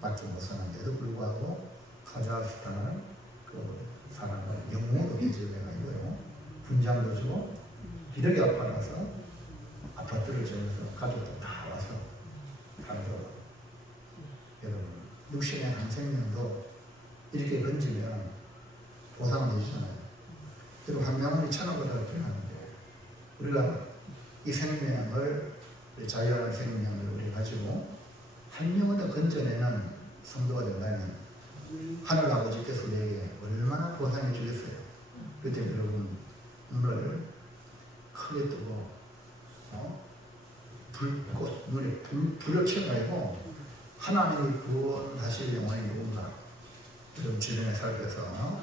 받지 못하는데도 불구하고 카자흐스탄은 그 사람을 영웅으로 기증해가지고요, 분장도 주고 기력이 아파서 아파트를 지어서 가족들 다 와서 살고, 여러분 60년 한 생명도 이렇게 건지면 보상되잖아요. 그리고 한 명은 2,000억을 하는데 우리가 이 생명을, 자유한 생명을 우리 가지고 한 명을 더 건져내는 성도가 된다면 하늘 아버지께서 우리에게 얼마나 보상해 주겠어요. 그때 여러분 눈을 크게 뜨고 불꽃, 눈에 불을 켜가지고 하나님이 구원하실 영혼이 누군가 여러분 주변에 살펴서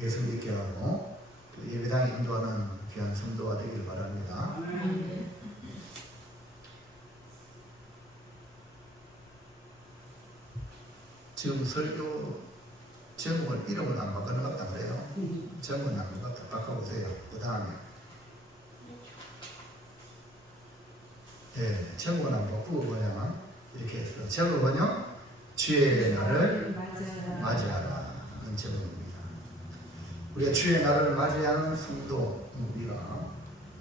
예수 믿게 하고 예배당에 인도하는 귀한 성도가 되길 바랍니다. 지금 설교 제목을 이름을 안 바꾸는 것 같다 그래요. 제목은 안 바꿔보세요. 그 다음에 제목은 안 바꾸고 그냥 이렇게 했어요. 제목은요, 주의 날을 맞이하라 하는 제목입니다. 우리가 주의 날을 맞이하는 성도, 우리가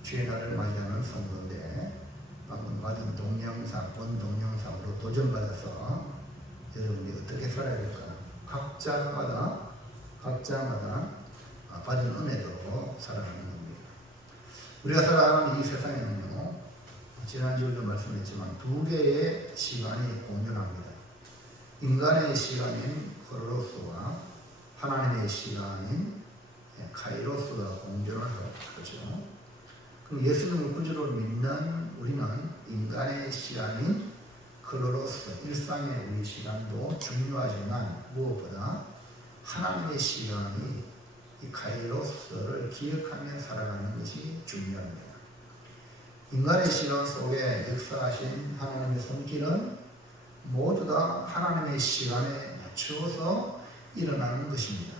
주의 날을 맞이하는 성도인데 방금 받은 동영상, 본 동영상으로 도전받아서 여러분이 어떻게 살아야 될까? 각자마다 받은 은혜로 살아가는 겁니다. 우리가 살아가는 이 세상에는요, 지난주에도 말씀했지만 두 개의 시간이 공존합니다. 인간의 시간인 코로로스와 하나님의 시간인 카이로스가 공존을 하고 있죠. 그럼 예수님을 구주로 믿는 우리는 인간의 시간인 크로로스, 일상의 우리 시간도 중요하지만 무엇보다 하나님의 시간이 이 카이로스를 기억하며 살아가는 것이 중요합니다. 인간의 시간 속에 역사하신 하나님의 손길은 모두 다 하나님의 시간에 맞추어서 일어나는 것입니다.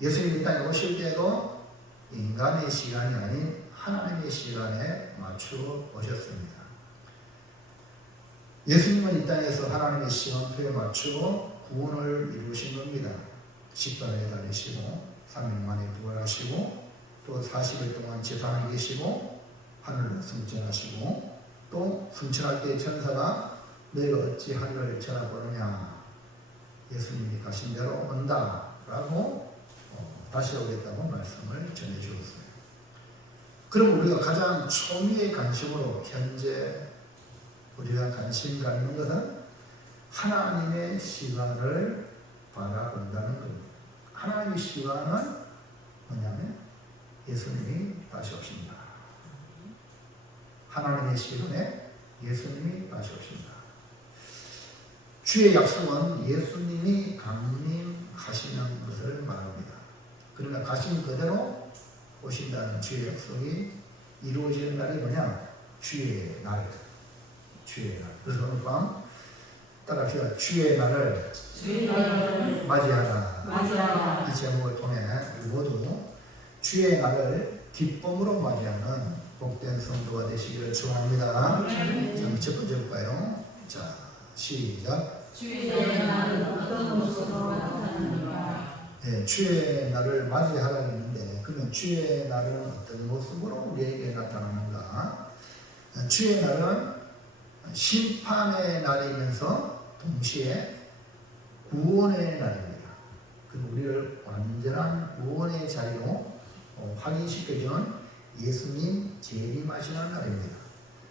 예수님이 이 땅에 오실 때도 인간의 시간이 아닌 하나님의 시간에 맞추어 오셨습니다. 예수님은 이 땅에서 하나님의 시간표에 맞추어 구원을 이루신 겁니다. 십자가에 달리시고 3일 만에 부활하시고 또 40일 동안 재산에 계시고 하늘로 승천하시고 또 승천할 때 천사가 너희가 어찌 하늘을 쳐다보느냐, 예수님이 가신 대로 온다 라고 다시 오겠다고 말씀을 전해주었어요. 그럼 우리가 가장 초미의 관심으로 현재 우리가 관심 갖는 것은 하나님의 시간을 바라본다는 겁니다. 하나님의 시간은 뭐냐면 예수님이 다시 오신다. 하나님의 시간에 예수님이 다시 오신다. 주의 약속은 예수님이 강림하시는 것을 말합니다. 그러나 가신 그대로 오신다는 주의 약속이 이루어지는 날이 뭐냐? 주의 날. 주의 날. 그래서 오늘 밤 따라합시다. 주의 날을 맞이하라. 이 제목을 통해 모두 주의 날을 기쁨으로 맞이하는 복된 성도가 되시기를 축원합니다. 첫 번째 볼까요? 자, 시작. 주의 날은 어떤 모습으로 나타나는가? 네, 주의 날을 맞이하라고 했는데, 그러면 주의 날은 어떤 모습으로 우리에게 나타나는가? 주의 날은 심판의 날이면서 동시에 구원의 날입니다. 그리고 우리를 완전한 구원의 자리로 확인시켜주는 예수님 재림하시는 날입니다.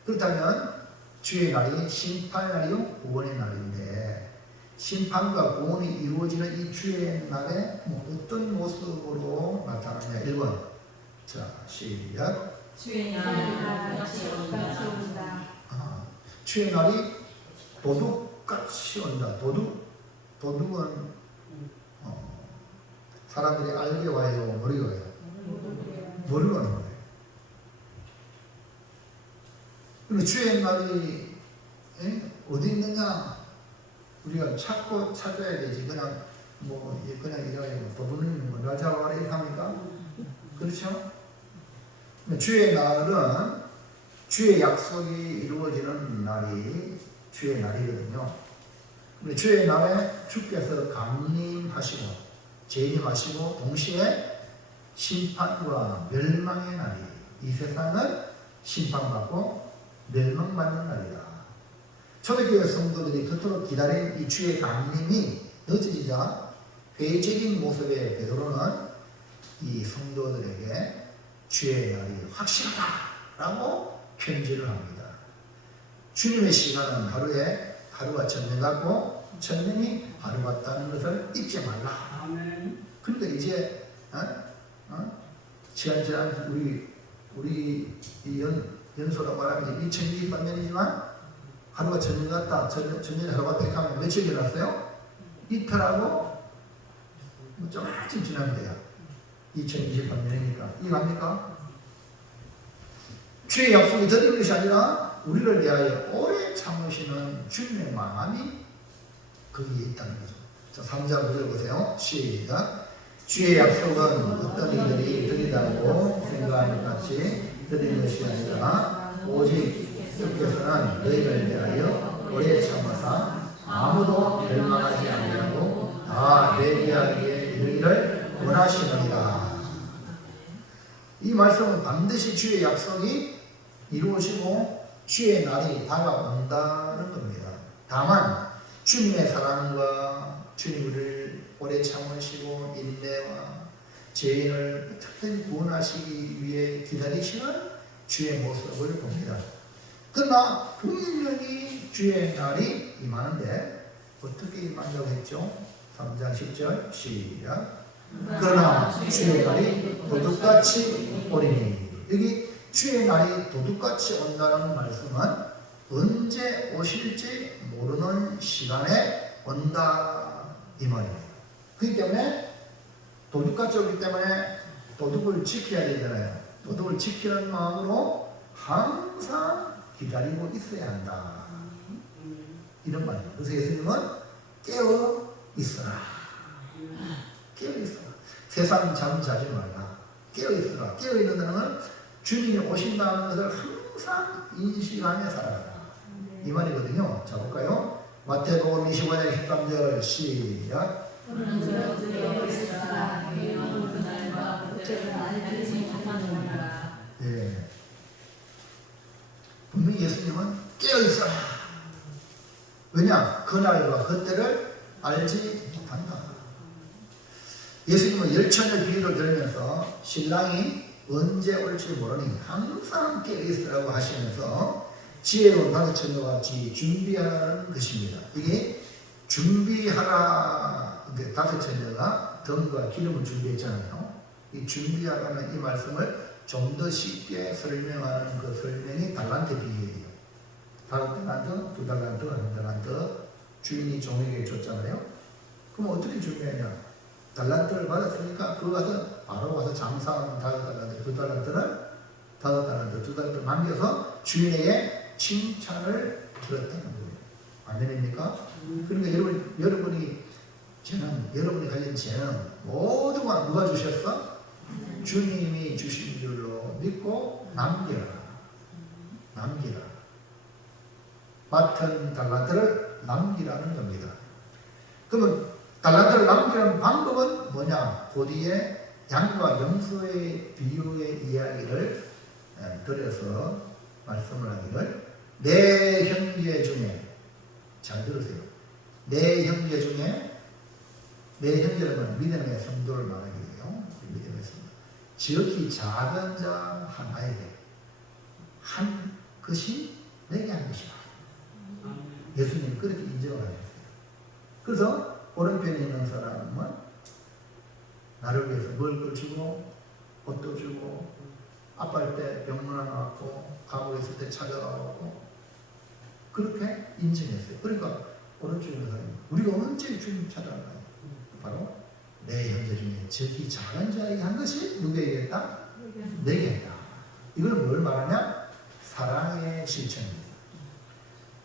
그렇다면 주의 날이 심판의 날이요 구원의 날인데, 심판과 구원이 이루어지는 이 주의 날에 어떤 모습으로 나타나냐. 1번. 자, 시작. 주의 날은 같이 온다. 주의 날이 도둑같이 온다. 도둑은 사람들이 알게 와요, 머리가 와요? 머리가 오는 거예요. 그리고 주의 날이 어디 있느냐? 우리가 찾고 찾아야 되지. 그냥 이래가지고 도둑님 날 잡아라 이렇게 합니까? 그렇죠? 주의 날은 주의 약속이 이루어지는 날이 주의 날이거든요. 근데 주의 날에 주께서 강림하시고 재림하시고 동시에 심판과 멸망의 날이, 이 세상은 심판받고 멸망받는 날이다. 초대교회 성도들이 그토록 기다린 이 주의 강림이 늦어지자 회의적인 모습의 베드로는 이 성도들에게 주의 날이 확실하다라고 편지를 합니다. 주님의 시간은 하루가 천년 같고 천년이 하루 같다는 것을 잊지 말라. 그러니까 이제 시간 지난 우리 이 연소라고 말하면 2023년이지만 하루가 천년 같다, 천년이 하루 같다 하면 며칠 지났어요? 이틀하고 좀쯤 지나면 돼요. 2023년이니까 이해합니까? 주의 약속이 드린 것이 아니라 우리를 위하여 오래 참으시는 주님의 마음이 거기에 있다는 거죠. 자, 3절 읽어보세요. 시작. 주의 약속은 어떤 이들이 드리다고 생각하는 것 같이 드리는 것이 아니라 오직 주께서는 너희를 위하여 오래 참으사 아무도 멸망하지 아니하고 다 회개하기에 이르기를 원하시느니라. 이 말씀은 반드시 주의 약속이 이루어지고 주의 날이 다가온다는 겁니다. 다만 주님의 사랑과 주님을 오래 참으시고 인내와 죄인을 특별히 구원하시기 위해 기다리시는 주의 모습을 봅니다. 그러나 분명히 주의 날이 임하는데 어떻게 임한다고 했죠? 3장 10절 시작. 그러나 주의 날이 도둑같이 오리니. 여기 주의 날이 도둑같이 온다는 말씀은 언제 오실지 모르는 시간에 온다 이 말입니다. 그렇기 때문에 도둑같이 오기 때문에 도둑을 지켜야 되잖아요. 도둑을 지키는 마음으로 항상 기다리고 있어야 한다. 이런 말이에요. 그래서 예수님은 깨어 있어라. 깨어 있어라. 세상 잠 자지 말라. 깨어 있어라. 깨어 있는다는 건 주님이 오신다는 것을 항상 인식하며 살아가라. 이 말이거든요. 자, 볼까요? 마태복음 25장 13절 시작. 예. 분명히 예수님은 깨어있어라. 왜냐? 그날과 그때를 알지 못한다. 예수님은 열천의 비유를 들으면서 신랑이 언제 올지 모르니 항상 깨어있으라고 하시면서 지혜로운 다섯 처녀와 같이 준비하라는 것입니다. 이게 준비하라. 다섯 처녀가 덤과 기름을 준비했잖아요. 이 준비하라는 이 말씀을 좀 더 쉽게 설명하는 그 설명이 달란트 비유예요. 5달란트, 2달란트, 1달란트 주인이 종에게 줬잖아요. 그럼 어떻게 준비하냐? 달란트를 받았으니까 그거 가서 바로 가서 장사하는 5달란트, 2달란트는 5달란트, 2달란트 남겨서 주인에게 칭찬을 들었다는 거예요. 아멘입니까? 그러니까 여러분이 가진 죄는 모두가 누가 주셨어? 주님이 주신 줄로 믿고 남기라. 맡은 달란트를 남기라는 겁니다. 그러면 달란트를 남기는 방법은 뭐냐? 고디의 양과 염소의 비유의 이야기를 들여서 말씀을 하기를 내 형제 중에 잘 들으세요. 내 형제라면 믿음의 성도를 말하기예요. 믿음의 성도. 지극히 작은 자 하나에게 한 것이 내게 한 것이다. 예수님이 그렇게 인정을 하셨어요. 그래서 오른편에 있는 사람은 나를 위해서 먹을 걸 주고 옷도 주고 아빠일 때 병문안 왔고 감옥에 있을 때 찾아가고 그렇게 인정했어요. 그러니까 오른쪽에 있는 사람이 우리가 언제 주님 찾아갈까요? 바로 내 형제 중에 적이 작은 자에게 한 것이 누구에게 했다? 내게 했다. 이걸 뭘 말하냐? 사랑의 실천입니다.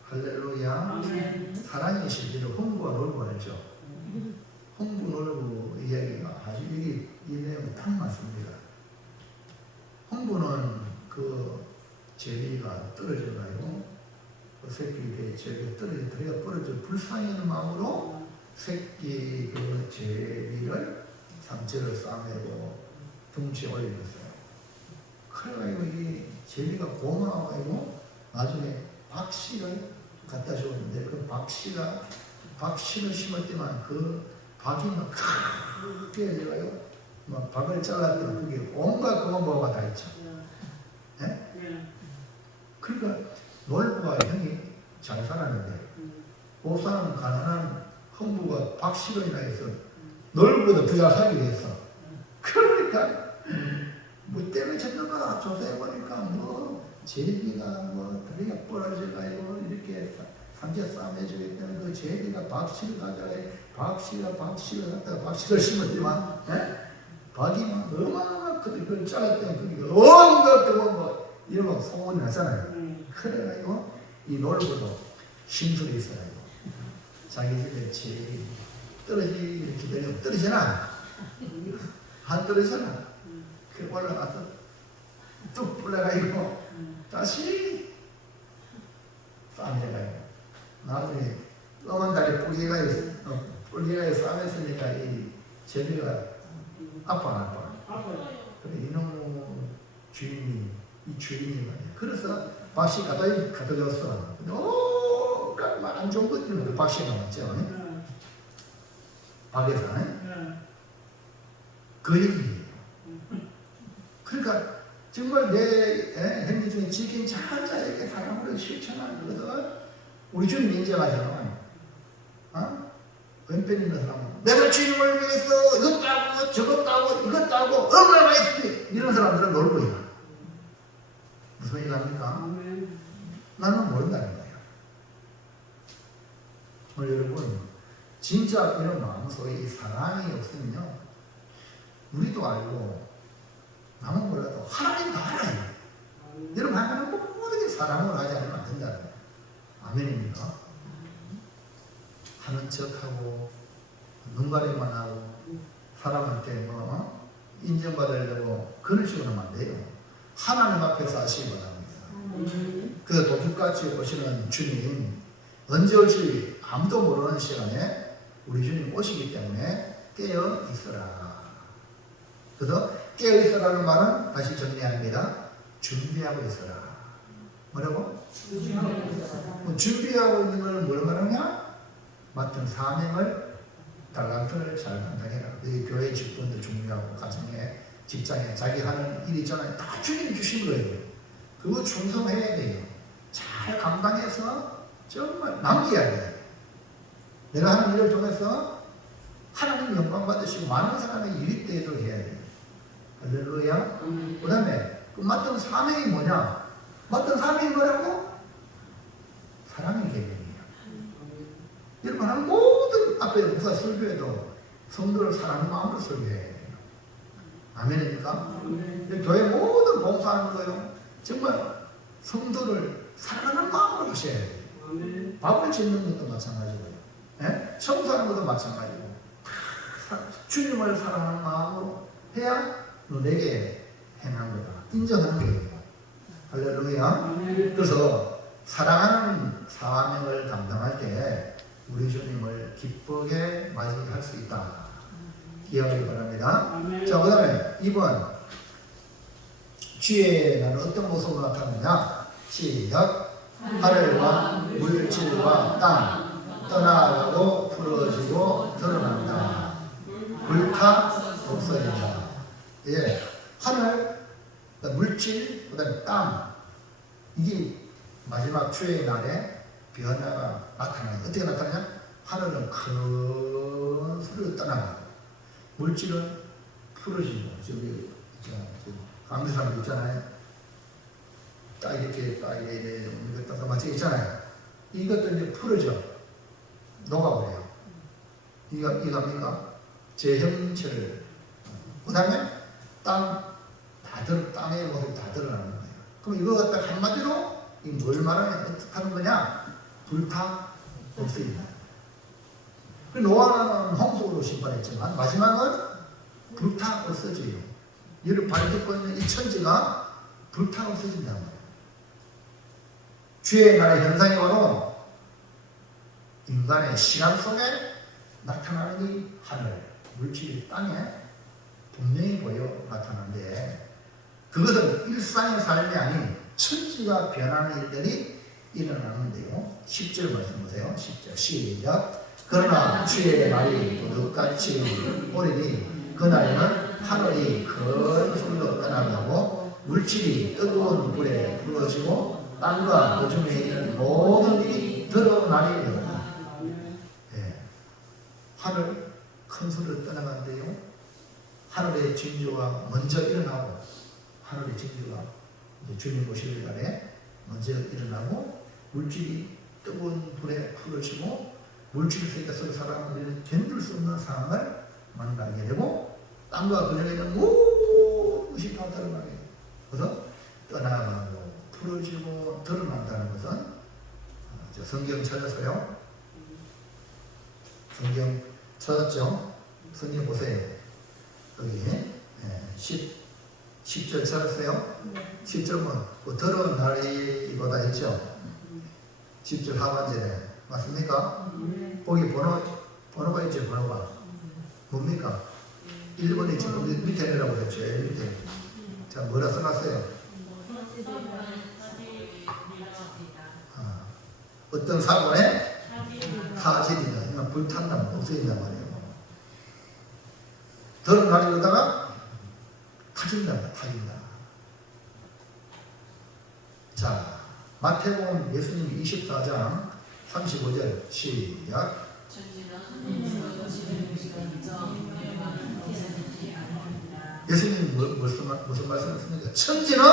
할렐루야. 사랑의 실천을 홍보와 놀고 하죠. 홍보 놀고 이야기가 아주 이 내용이 딱 맞습니다. 홍보는 그 재미가 떨어져가지고 그 새끼들이 저기 떨어져 불쌍히 하는 마음으로 새끼 그 제비를 상처를 싸매고 둥치에 올렸어요. 그래가지고 이 제비가 고마워가지고 나중에 박씨를 갖다 줬는데 그 박씨를 심을 때만 그 박이 막 크게 해가지고 막 박을 잘랐던 그게 온갖 그거 다 있죠. 예? 그러니까 놀부가 형이 잘 살았는데 보사는 가난한 흥부가 박씨로 인해서 놀부보다 더 잘 살게 됐어. 그러니까 뭐 때문에 쳤는가 조사해보니까 뭐 제비가 뭐 다리가 부러져가지고 이렇게 상제 싸움 해주기 때문에 그 제비가 박씨를 가져가 박씨를 갖다가 박씨를 심었지만 박이 막 어마어마한 그걸 잘랐더니 그게 온갖 그거 이러면 소문이 나잖아요. 그래가지고 이 놀부도 심술이 있어가지고 자기 집에 제일 떨어지기 기다리면 떨어지나? 안 떨어지나? 그 올라가서 뚝 불러가지고 다시 싸매가지고 나중에 검은 다리 뿔기가 싸맸으니까 이 제비가 아파. 그래 이놈 주인이 말이야. 그래서 박씨 갖다 줬어. 근데 안 좋은 것 때문에 박씨가 나왔죠. 박에서 그 얘기예요. 그러니까 정말 내 행위 중에 지킨 자자에게 사랑으로 실천하는 것을 우리 주님 인정하잖아. 왼편 있는 사람은 내가 주님을 위해서 이것 따고 저것 따고 이것 따고 얼마나 했지 이런 사람들은 놀고 있어. 무슨 얘기 합니까? 나는 모른다는 거예요. 여러분 진짜 이런 마음속에 사랑이 없으면요 우리도 알고 남은 몰라도 하나님도 알아요. 여러분 하나님은 모든 게 사랑으로 하지 않으면 안 된다는 거예요. 아멘입니까? 하는 척하고 눈가림만 하고 사람한테 뭐 인정받으려고 그런 식으로 하면 안 돼요. 하나님 앞에서 하시기 바랍니다. 그 도둑같이 오시는 주님 언제 올지 아무도 모르는 시간에 우리 주님 오시기 때문에 깨어 있어라. 그래서 깨어 있어라는 말은 다시 정리합니다. 준비하고 있어라. 뭐라고? 준비하고 있는 걸 뭘 말하냐? 맡은 사명을 달란트를 잘 감당해라. 교회 직분도 중요하고 가정에 직장에 자기 하는 일 있잖아요. 다 주님이 주신 거예요. 그거 충성해야 돼요. 잘 감당해서 정말 남겨야 돼요. 내가 하는 일을 통해서 하나님 영광 받으시고 많은 사람의 유익되도록 해야 돼요. 할렐루야. 그 다음에 그 맡은 사명이 뭐냐? 맡은 사명이 뭐라고? 사랑의 계명이에요. 여러분 하는 모든 앞에 우사 설교에도 성도를 사랑하는 마음으로 설교해야 돼요. 아멘입니까? 교회 모든 봉사하는 거요. 정말 성도를 사랑하는 마음으로 하셔야 돼요. 밥을 짓는 것도 마찬가지고요. 청소하는 것도 마찬가지고 주님을 사랑하는 마음으로 해야 너 내게 행한 거다. 인정하는 거예요. 할렐루야. 그래서 사랑하는 사명을 감당할 때 우리 주님을 기쁘게 맞이할 수 있다. 기억하기 바랍니다. 자, 그 다음에 2번 주의 나는 어떤 모습으로 나타나느냐? 시작. 하늘과 물질과 땅 떠나가고 풀어지고 드러난다. 불타 없어진다. 예, 하늘, 물질, 그 다음에 땅 이게 마지막 주의 날에 변화가 나타나요. 어떻게 나타나냐? 하늘은 큰 소리로 떠나가고 물질은 풀어지고 저기 강대상도 있잖아요. 딱 이렇게 따서 맞춰 있잖아요. 이것도 이제 풀어져 녹아버려요. 이겁니까? 제 형체를 그 다음에 땅의 모습이 다 드러나는 거예요. 그럼 이거 갖다 한마디로 뭘 말하냐? 어떻게 하는 거냐? 불타 없어진다. 노아는 홍수로 심판했지만 마지막은 불타 없어져요. 이를 발견하고 있는 이 천지가 불타 없어진단 말이에요. 주의 날의 현상이 바로 인간의 시간 속에 나타나는 이 하늘, 물질이 땅에 분명히 보여 나타나는데 그것은 일상의 삶이 아닌 천지가 변하는 일들이 일어나는데요. 10절 말씀 보세요. 10절 시작. 그러나 주의 날이 거듭같이 오리니 그날에는 하늘이 큰 소리로 떠나가고 물질이 뜨거운 불에 부러지고 땅과 그 중에 있는 모든 일이 드러나리로다. 예. 하늘 큰 소리로 떠나간대요. 하늘의 징조가 먼저 일어나고 하늘의 징조가 주님 오실 날에 먼저 일어나고 물질이 뜨거운 불에 부러지고 물질 세계에서 사람들이 견딜 수 없는 상황을 만나게 되고 땅과 그중에 있는 모든 것이 다 드러나게 돼요. 그래서 떠나가고 부러지고 드러난다는 것은 성경 찾았어요? 성경 찾았죠? 성경 보세요. 여기 10절 찾았어요? 10절은 그 더러운 날이보다 했죠? 10절 하반절에 맞습니까? 거기 번호가 있죠, 번호가. 뭡니까? 1번이 지금 밑에 내라고 했죠, 밑에. 자, 뭐라 써놨어요? 어떤 사고에? 타질이다. 그냥 불탄다, 없어진단 말이에요. 더러운 날이로다가 타진다. 자, 마태복음 예수님 24장 35절 시작. 예수님 무슨 말씀을 했습니까? 천지는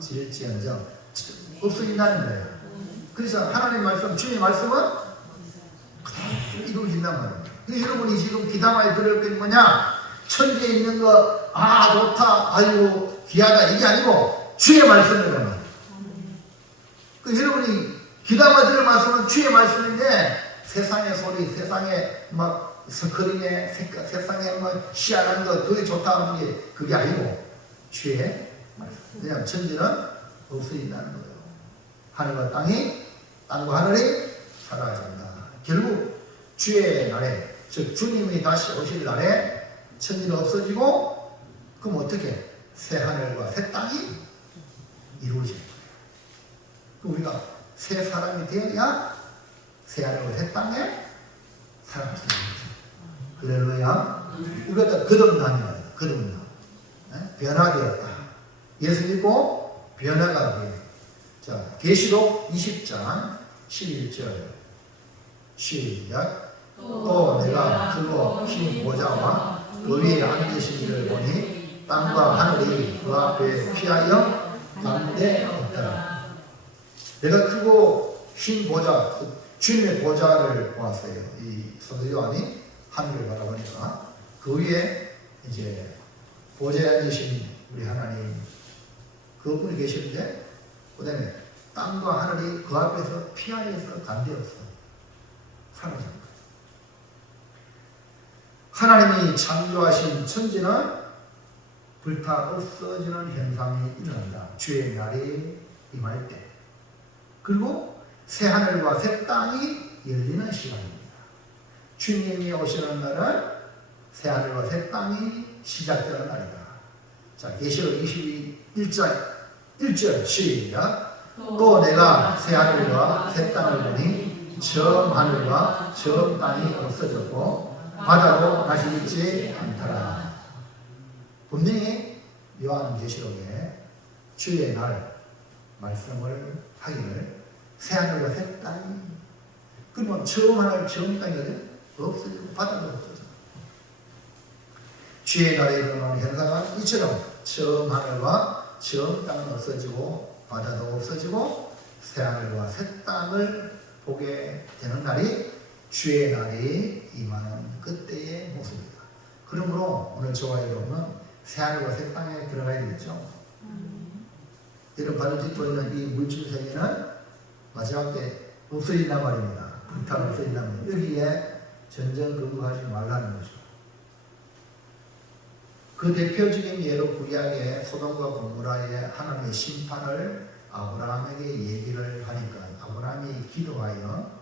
없어질지언정 없어진다는 거예요. 그래서 하나님 말씀, 주님의 말씀은 그대로 이루어진단 말이에요. 그래서 여러분이 지금 기담아에 들을 게 뭐냐? 천지에 있는 거, 아 좋다, 아이고 귀하다, 이게 아니고 주의 말씀이라는 거예요. 그 여러분이 귀담아 들을 말씀은 주의 말씀인데 세상의 소리, 세상의 막 스크린에 세상에 뭐 희한한 거 그게 좋다 하는 게 그게 아니고 주의 말씀. 왜냐하면 천지는 없어진다는 거예요. 하늘과 땅이, 땅과 하늘이 사라진다. 결국 주의 날에, 즉 주님이 다시 오실 날에 천지는 없어지고 그럼 어떻게? 새 하늘과 새 땅이 이루어지는 거예요. 그럼 우리가 새 사람이 되어야 새 하늘과 새 땅에 살아갈 수 있는 거죠. 할렐루야. 우리가 거듭남이에요. 거듭남. 변화되었다. 예수 믿고 변화가 돼요. 자, 계시록 20장 11절 시작. 또 내가 크고 흰 보좌와 그 위에 앉으신 이를 보니 땅과 하늘이 그 앞에 피하여 담대었더라. 내가 크고 흰 보좌, 주님의 보좌를 보았어요. 이 사도 요한이 하늘을 바라보니까 그 위에 이제 보좌에 앉으신 우리 하나님 그분이 계시는데 그 다음에 땅과 하늘이 그 앞에서 피하여서 담대었어. 사라진 거예요. 하나님이 창조하신 천지는 불타 없어지는 현상이 일어난다. 주의 날이 임할 때. 그리고 새 하늘과 새 땅이 열리는 시간입니다. 주님이 오시는 날은 새 하늘과 새 땅이 시작되는 날이다. 자, 계시록 21장 1절 시작. 또 내가 새 하늘과 새 땅을 보니 처음 하늘과 처음 땅이 없어졌고 바다도 다시 있지 않더라. 분명히 요한계시록에 주의 날 말씀을 하기를 새 하늘과 새 땅이 그러면 처음 하늘 처음 땅이 없어지고 바다도 없어져. 주의 날에 일어나는 현상은 이처럼 처음 하늘과 처음 땅은 없어지고 바다도 없어지고 새 하늘과 새 땅을 보게 되는 날이 주의 날이 임하는 그때의 모습이다. 그러므로 오늘 저와 여러분은 새 하늘과 새 땅에 들어가야 되겠죠. 여러분 발을 딛고 있는 이 물질 세계는 마지막 때 없어진단 말입니다. 불타 없어진다면 여기에 전전 근거하지 말라는 거죠. 그 대표적인 예로 구약의 소돔과 고모라의 하나님의 심판을 아브라함에게 얘기를 하니까 아브라함이 기도하여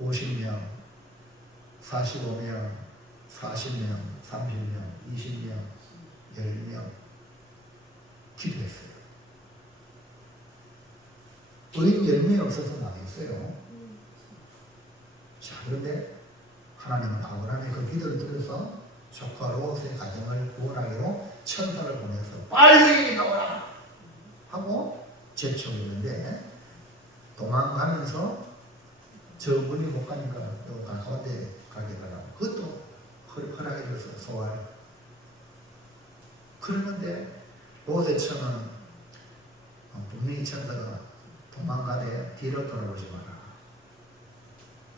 50명, 45명, 40명, 30명, 20명, 10명 기도했어요. 의인 10명이 없어서 망했어요. 자, 그런데 하나님은 아브라함의 그 기도를 들어서 조카 롯의 가정을 구원하기로 천사를 보내서 빨리 나오라 하고 제쳐오는데 도망가면서 저 문이 못 가니까 또 가까운데 가게 가라고 그것도 허락해 줬어요. 소활. 그러는데 롯의 처는 분명히 천사가 도망가되 뒤로 돌아보지 마라.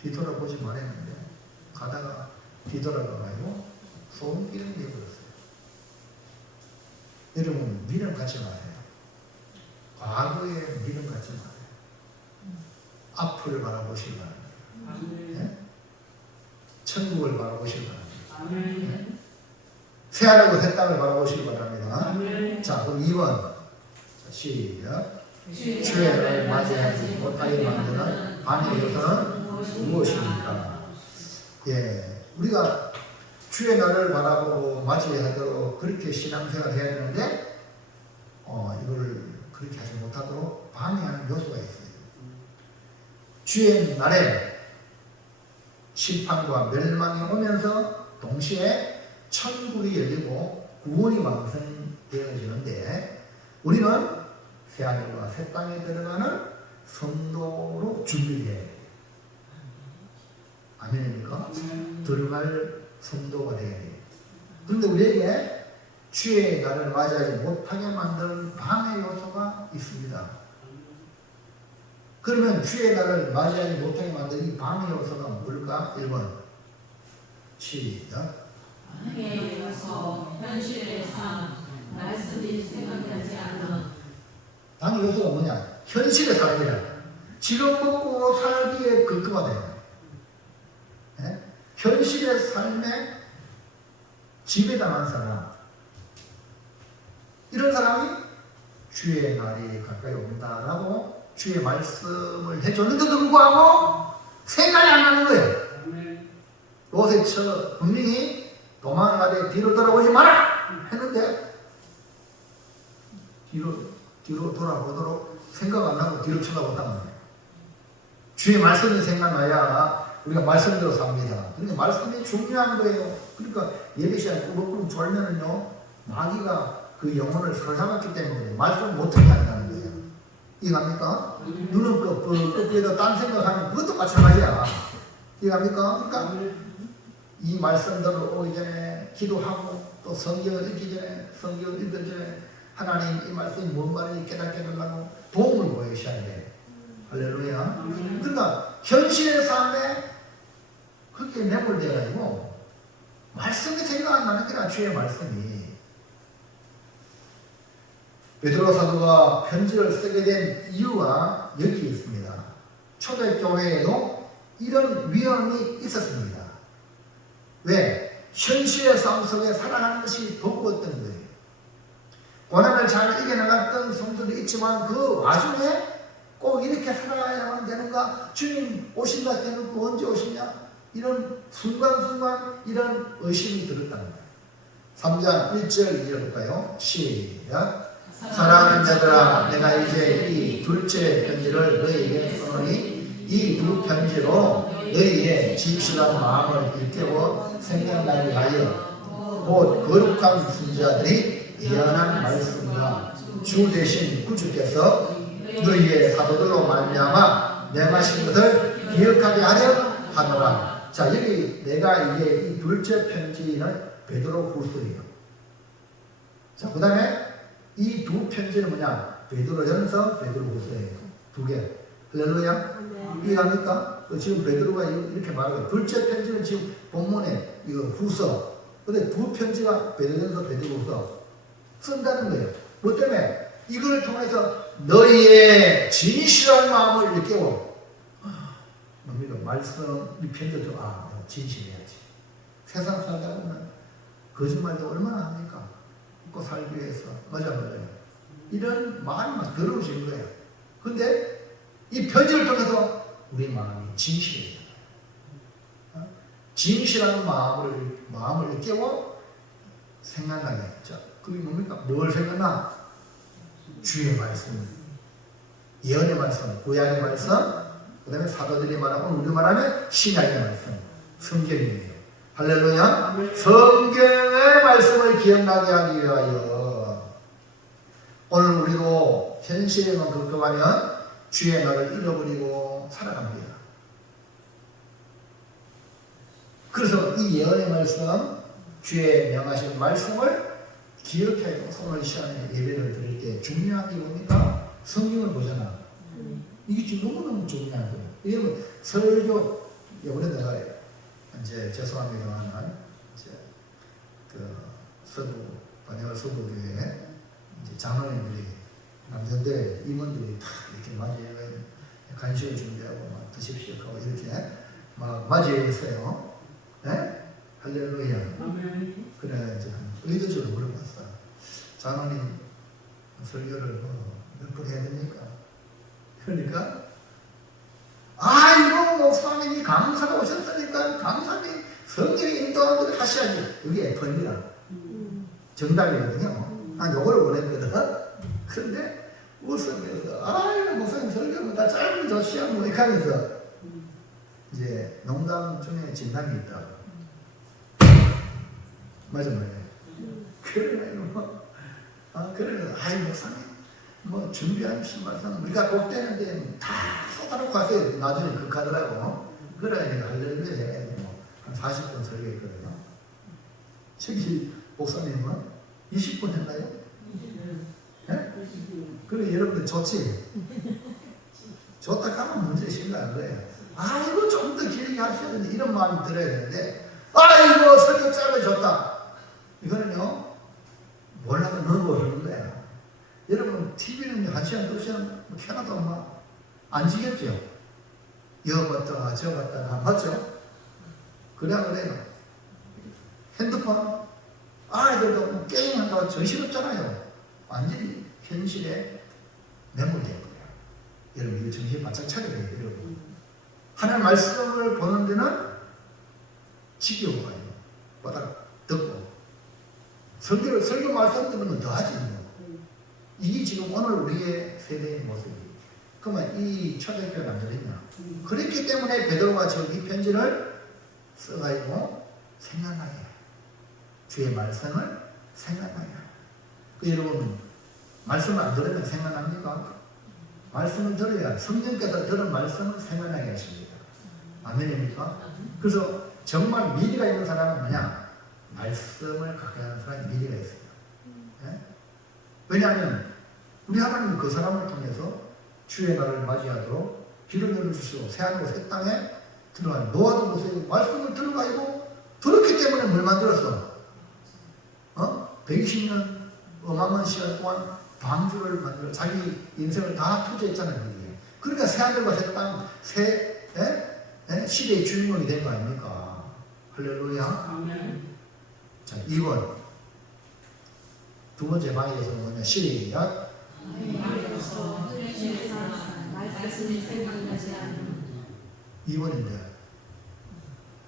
뒤돌아보지 말았는데 가다가 뒤돌아가가지고 소음기를 내버렸어요. 여러분 미련 갖지 마세요. 과거에 미련 갖지 마세요. 앞을 바라보시기 바랍니다. 네? 천국을 바라보시기 바랍니다. 네? 새하늘과 새 땅을 바라보시기 바랍니다. 자, 그럼 2번 시작. 주의 날을 맞이하지 못하게 만드는 반의 요소는 무엇입니까? 예, 우리가 주의 날을 바라보고 맞이하도록 그렇게 신앙생활을 해야 되는데 이걸 그렇게 하지 못하도록 방해하는 요소가 있어요. 주의 날에 심판과 멸망이 오면서 동시에 천국이 열리고 구원이 완성되어지는데 우리는 새하늘과 새 땅에 들어가는 성도로 준비돼야 돼요. 아멘입니까? 들어갈 성도가 되어야 돼요. 그런데 우리에게 주의 날을 맞이하지 못하게 만드는 방해 요소가 있습니다. 그러면 주의 날을 맞이하지 못하게 만드는 이 방해 요소가 뭘까? 1번 시작. 방해 요소, 현실의 삶, 말씀이 생각하지 않는 방해 요소가 뭐냐? 현실의 삶이라. 지금 먹고 살기에 급급하다. 네? 현실의 삶에 지배당한 사람, 이런 사람이 주의 날이 가까이 온다라고 주의 말씀을 해줬는데도 불구하고 생각이 안 나는 거예요. 롯의 처 분명히 도망을 가되 뒤로 돌아보지 마라 했는데 뒤로 돌아보도록 생각 안 나고 뒤로 쳐다본다는 거예요. 주의 말씀이 생각나야 우리가 말씀대로 삽니다. 그러니까 말씀이 중요한 거예요. 그러니까 예배 시간에 꾸벅꾸벅 졸면은요 마귀가 그 영혼을 사로잡았기 때문에 말씀을 못하게 한다는 거예요. 이해갑니까? 눈은 끝에다 딴 생각하면 그것도 마찬가지야. 이해갑니까? 그러니까 이 말씀대로 오기 전에 기도하고 또 성경을 읽기 전에 성경을 읽기 전에 하나님 이 말씀이 뭔 말인지 깨닫게 해달라고 도움을 구하셔야 돼. 할렐루야. 그러니까 현실의 삶에 그렇게 매몰돼가지고 말씀이 생각 안 나는 게 아니라 주의 말씀이. 베드로 사도가 편지를 쓰게 된 이유가 여기에 있습니다. 초대교회에도 이런 위험이 있었습니다. 왜? 현실의 삶 속에 살아가는 것이 버거웠던 거예요. 고난을 잘 이겨나갔던 성도도 있지만 그 와중에 꼭 이렇게 살아야만 되는가? 주님 오신다 해놓고 언제 오시냐? 이런 순간순간 이런 의심이 들었다는 거예요. 3장 1절 2절 볼까요? 시작. 사랑하는 자들아, 내가 이제 이 둘째 편지를 너희에게 써노니 이 두 편지로 너희의 진실한 마음을 일깨워 생각나게 하여 곧 거룩한 순자들이 예언한 말씀과 주 대신 구주께서 너희의 사도들로 말미암아 명하신 것을 기억하게 하려 하노라. 자, 여기 내가 이제 이 둘째 편지는 베드로 후서예요. 자, 그 다음에 이 두 편지는 뭐냐? 베드로전서, 베드로후서예요. 두 개. 할렐루야. 이해합니까? 지금 베드로가 이렇게 말하고 둘째 편지는 지금 본문에 이거 후서. 근데 두 편지가 베드로전서, 베드로후서 쓴다는 거예요. 뭐 때문에? 이걸 통해서 너희의 진실한 마음을 일깨워. 뭡니까? 말씀, 이 편지도 진실해야지. 세상 살다 보면 거짓말도 얼마나 합니까? 먹고 살기 위해서. 맞아요. 이런 마음이 막 더러워진 거예요. 근데 이 편지를 통해서 우리 마음이 진실해요. 진실한 마음을 깨워 생각나게. 자, 그게 뭡니까? 뭘 생각나? 주의 말씀, 예언의 말씀, 구약의 말씀, 그 다음에 사도들이 말하고 우리 말하면 신약의 말씀, 성경이에요. 할렐루야. 성경의 말씀을 기억나게 하기 위하여 오늘 우리도 현실에만 급급하면 주의 날을 잃어버리고 살아갑니다. 그래서 이 예언의 말씀, 주의 명하신 말씀을 기억해야 오늘 시간에 예배를 드릴 때 중요한 게 뭡니까? 성경을 보잖아. 이게 지금 너무너무 중요한 거예요. 이러면 설교, 이번에 내가 이제 죄송합니다만, 이제 반야월 서부교회 이제 장로님들이 남자들, 임원들이 다 이렇게 맞이해 간식을 준비하고 막 드십시오 하고 이렇게 막 맞이했어요. 네? 할렐루야. 그래 이제 의도적으로 물어봤어. 장로님 설교를 몇 번 해야 됩니까? 그러니까 아이고 목사님이 강사가 오셨으니까 강사님 성경에 인도하는 걸 하셔야지. 이게 F입니다. 정답이거든요. 난 요걸 원했거든. 그런데 웃으면서 아이고 목사님 설교는 다 짧은 조시야 뭐 이렇게 하면서 이제 농담 중에 진담이 있다. 맞아. 그래 그래 아이 목사님 뭐 준비한 말씀 우리가 꼭 되는데 다 쏟아놓고 가세요. 나중에 극하더라고. 그래 내가 할렐루야 한 40분 설교했거든요. 저기 목사님은 20분 했나요? 네? 그래 여러분들 좋지? 좋다 하면 문제 심각한 거예요. 아이고 좀 더 길게 하셔야 되는데 이런 마음이 들어야 되는데 아이고 설교 짧아졌다. 이거는요 몰라도 너무 어려운 거야. 여러분 TV는 1시간 2시간 켜놔도 막 안 지겠죠? 이거 봤다가 저거 봤다가 맞죠? 그래요. 핸드폰 아이들도 뭐 게임한다고 정신없잖아요. 완전히 현실에 매몰된 거예요. 여러분 이거 정신 바짝 차려야 돼요. 여러분 하나님 말씀을 보는 데는 지겨워요. 바닥 듣고 설교 말씀 듣는 건 더 하지 뭐. 이게 지금 오늘 우리의 세대의 모습이에요. 그러면 이 초대교회가 안 되겠냐? 그렇기 때문에 베드로가 지금 이 편지를 써가지고 생각나게 해요. 주의 말씀을 생각나게 해요. 그 여러분 말씀을 안 들으면 생각납니까? 말씀을 들어야 성령께서 들은 말씀을 생각나게 하십니다. 아멘입니까? 그래서 정말 미래가 있는 사람은 뭐냐? 말씀을 갖게 하는 사람이 미래가 있어요. 네? 왜냐하면 우리 하나님은 그 사람을 통해서 주의 날을 맞이하도록 길을 열어주시고 새하늘과 새 땅에 들어간 노아도 보세요. 말씀을 들어가지고 들었기 때문에 뭘 만들었어? 120년 어마어마한 시간 동안 방주를 만들어 자기 인생을 다 투자했잖아요. 그러니까 새하늘과 새 땅, 새 시대의 주인공이 된 거 아닙니까? 할렐루야. 아멘. 자, 2번 두 번째 방에서는 뭐냐? 시작. 하나님께서 현실에 사는 말씀이 생각나지 않는 2번인데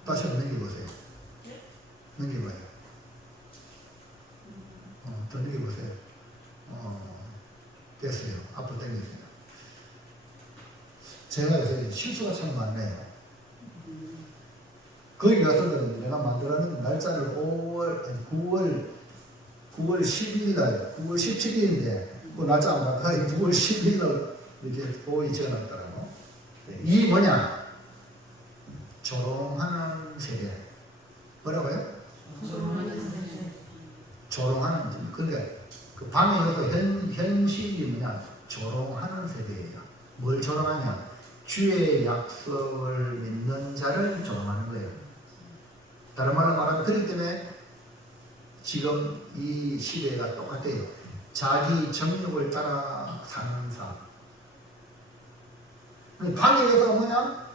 다시 한번 넘겨보세요. 넘겨봐요. 더 넘겨보세요. 됐어요. 앞으로 당겨주세요. 제가 요새 실수가 참 많네요. 거기 가서는 내가 만들어낸 날짜를 9월 12일, 9월 17일인데, 그 날짜 안 봤다. 9월 12일 이렇게 오이 적어놨더라고. 이 뭐냐? 조롱하는 세대. 뭐라고요? 조롱하는. 근데 그 방에서 현실이 뭐냐? 조롱하는 세대예요. 뭘 조롱하냐? 주의 약속을 믿는 자를 조롱하는 거예요. 다른 말로 말하면 그렇기 때문에 지금 이 시대가 똑같아요. 자기 정욕을 따라 사는 삶. 방해가 뭐냐?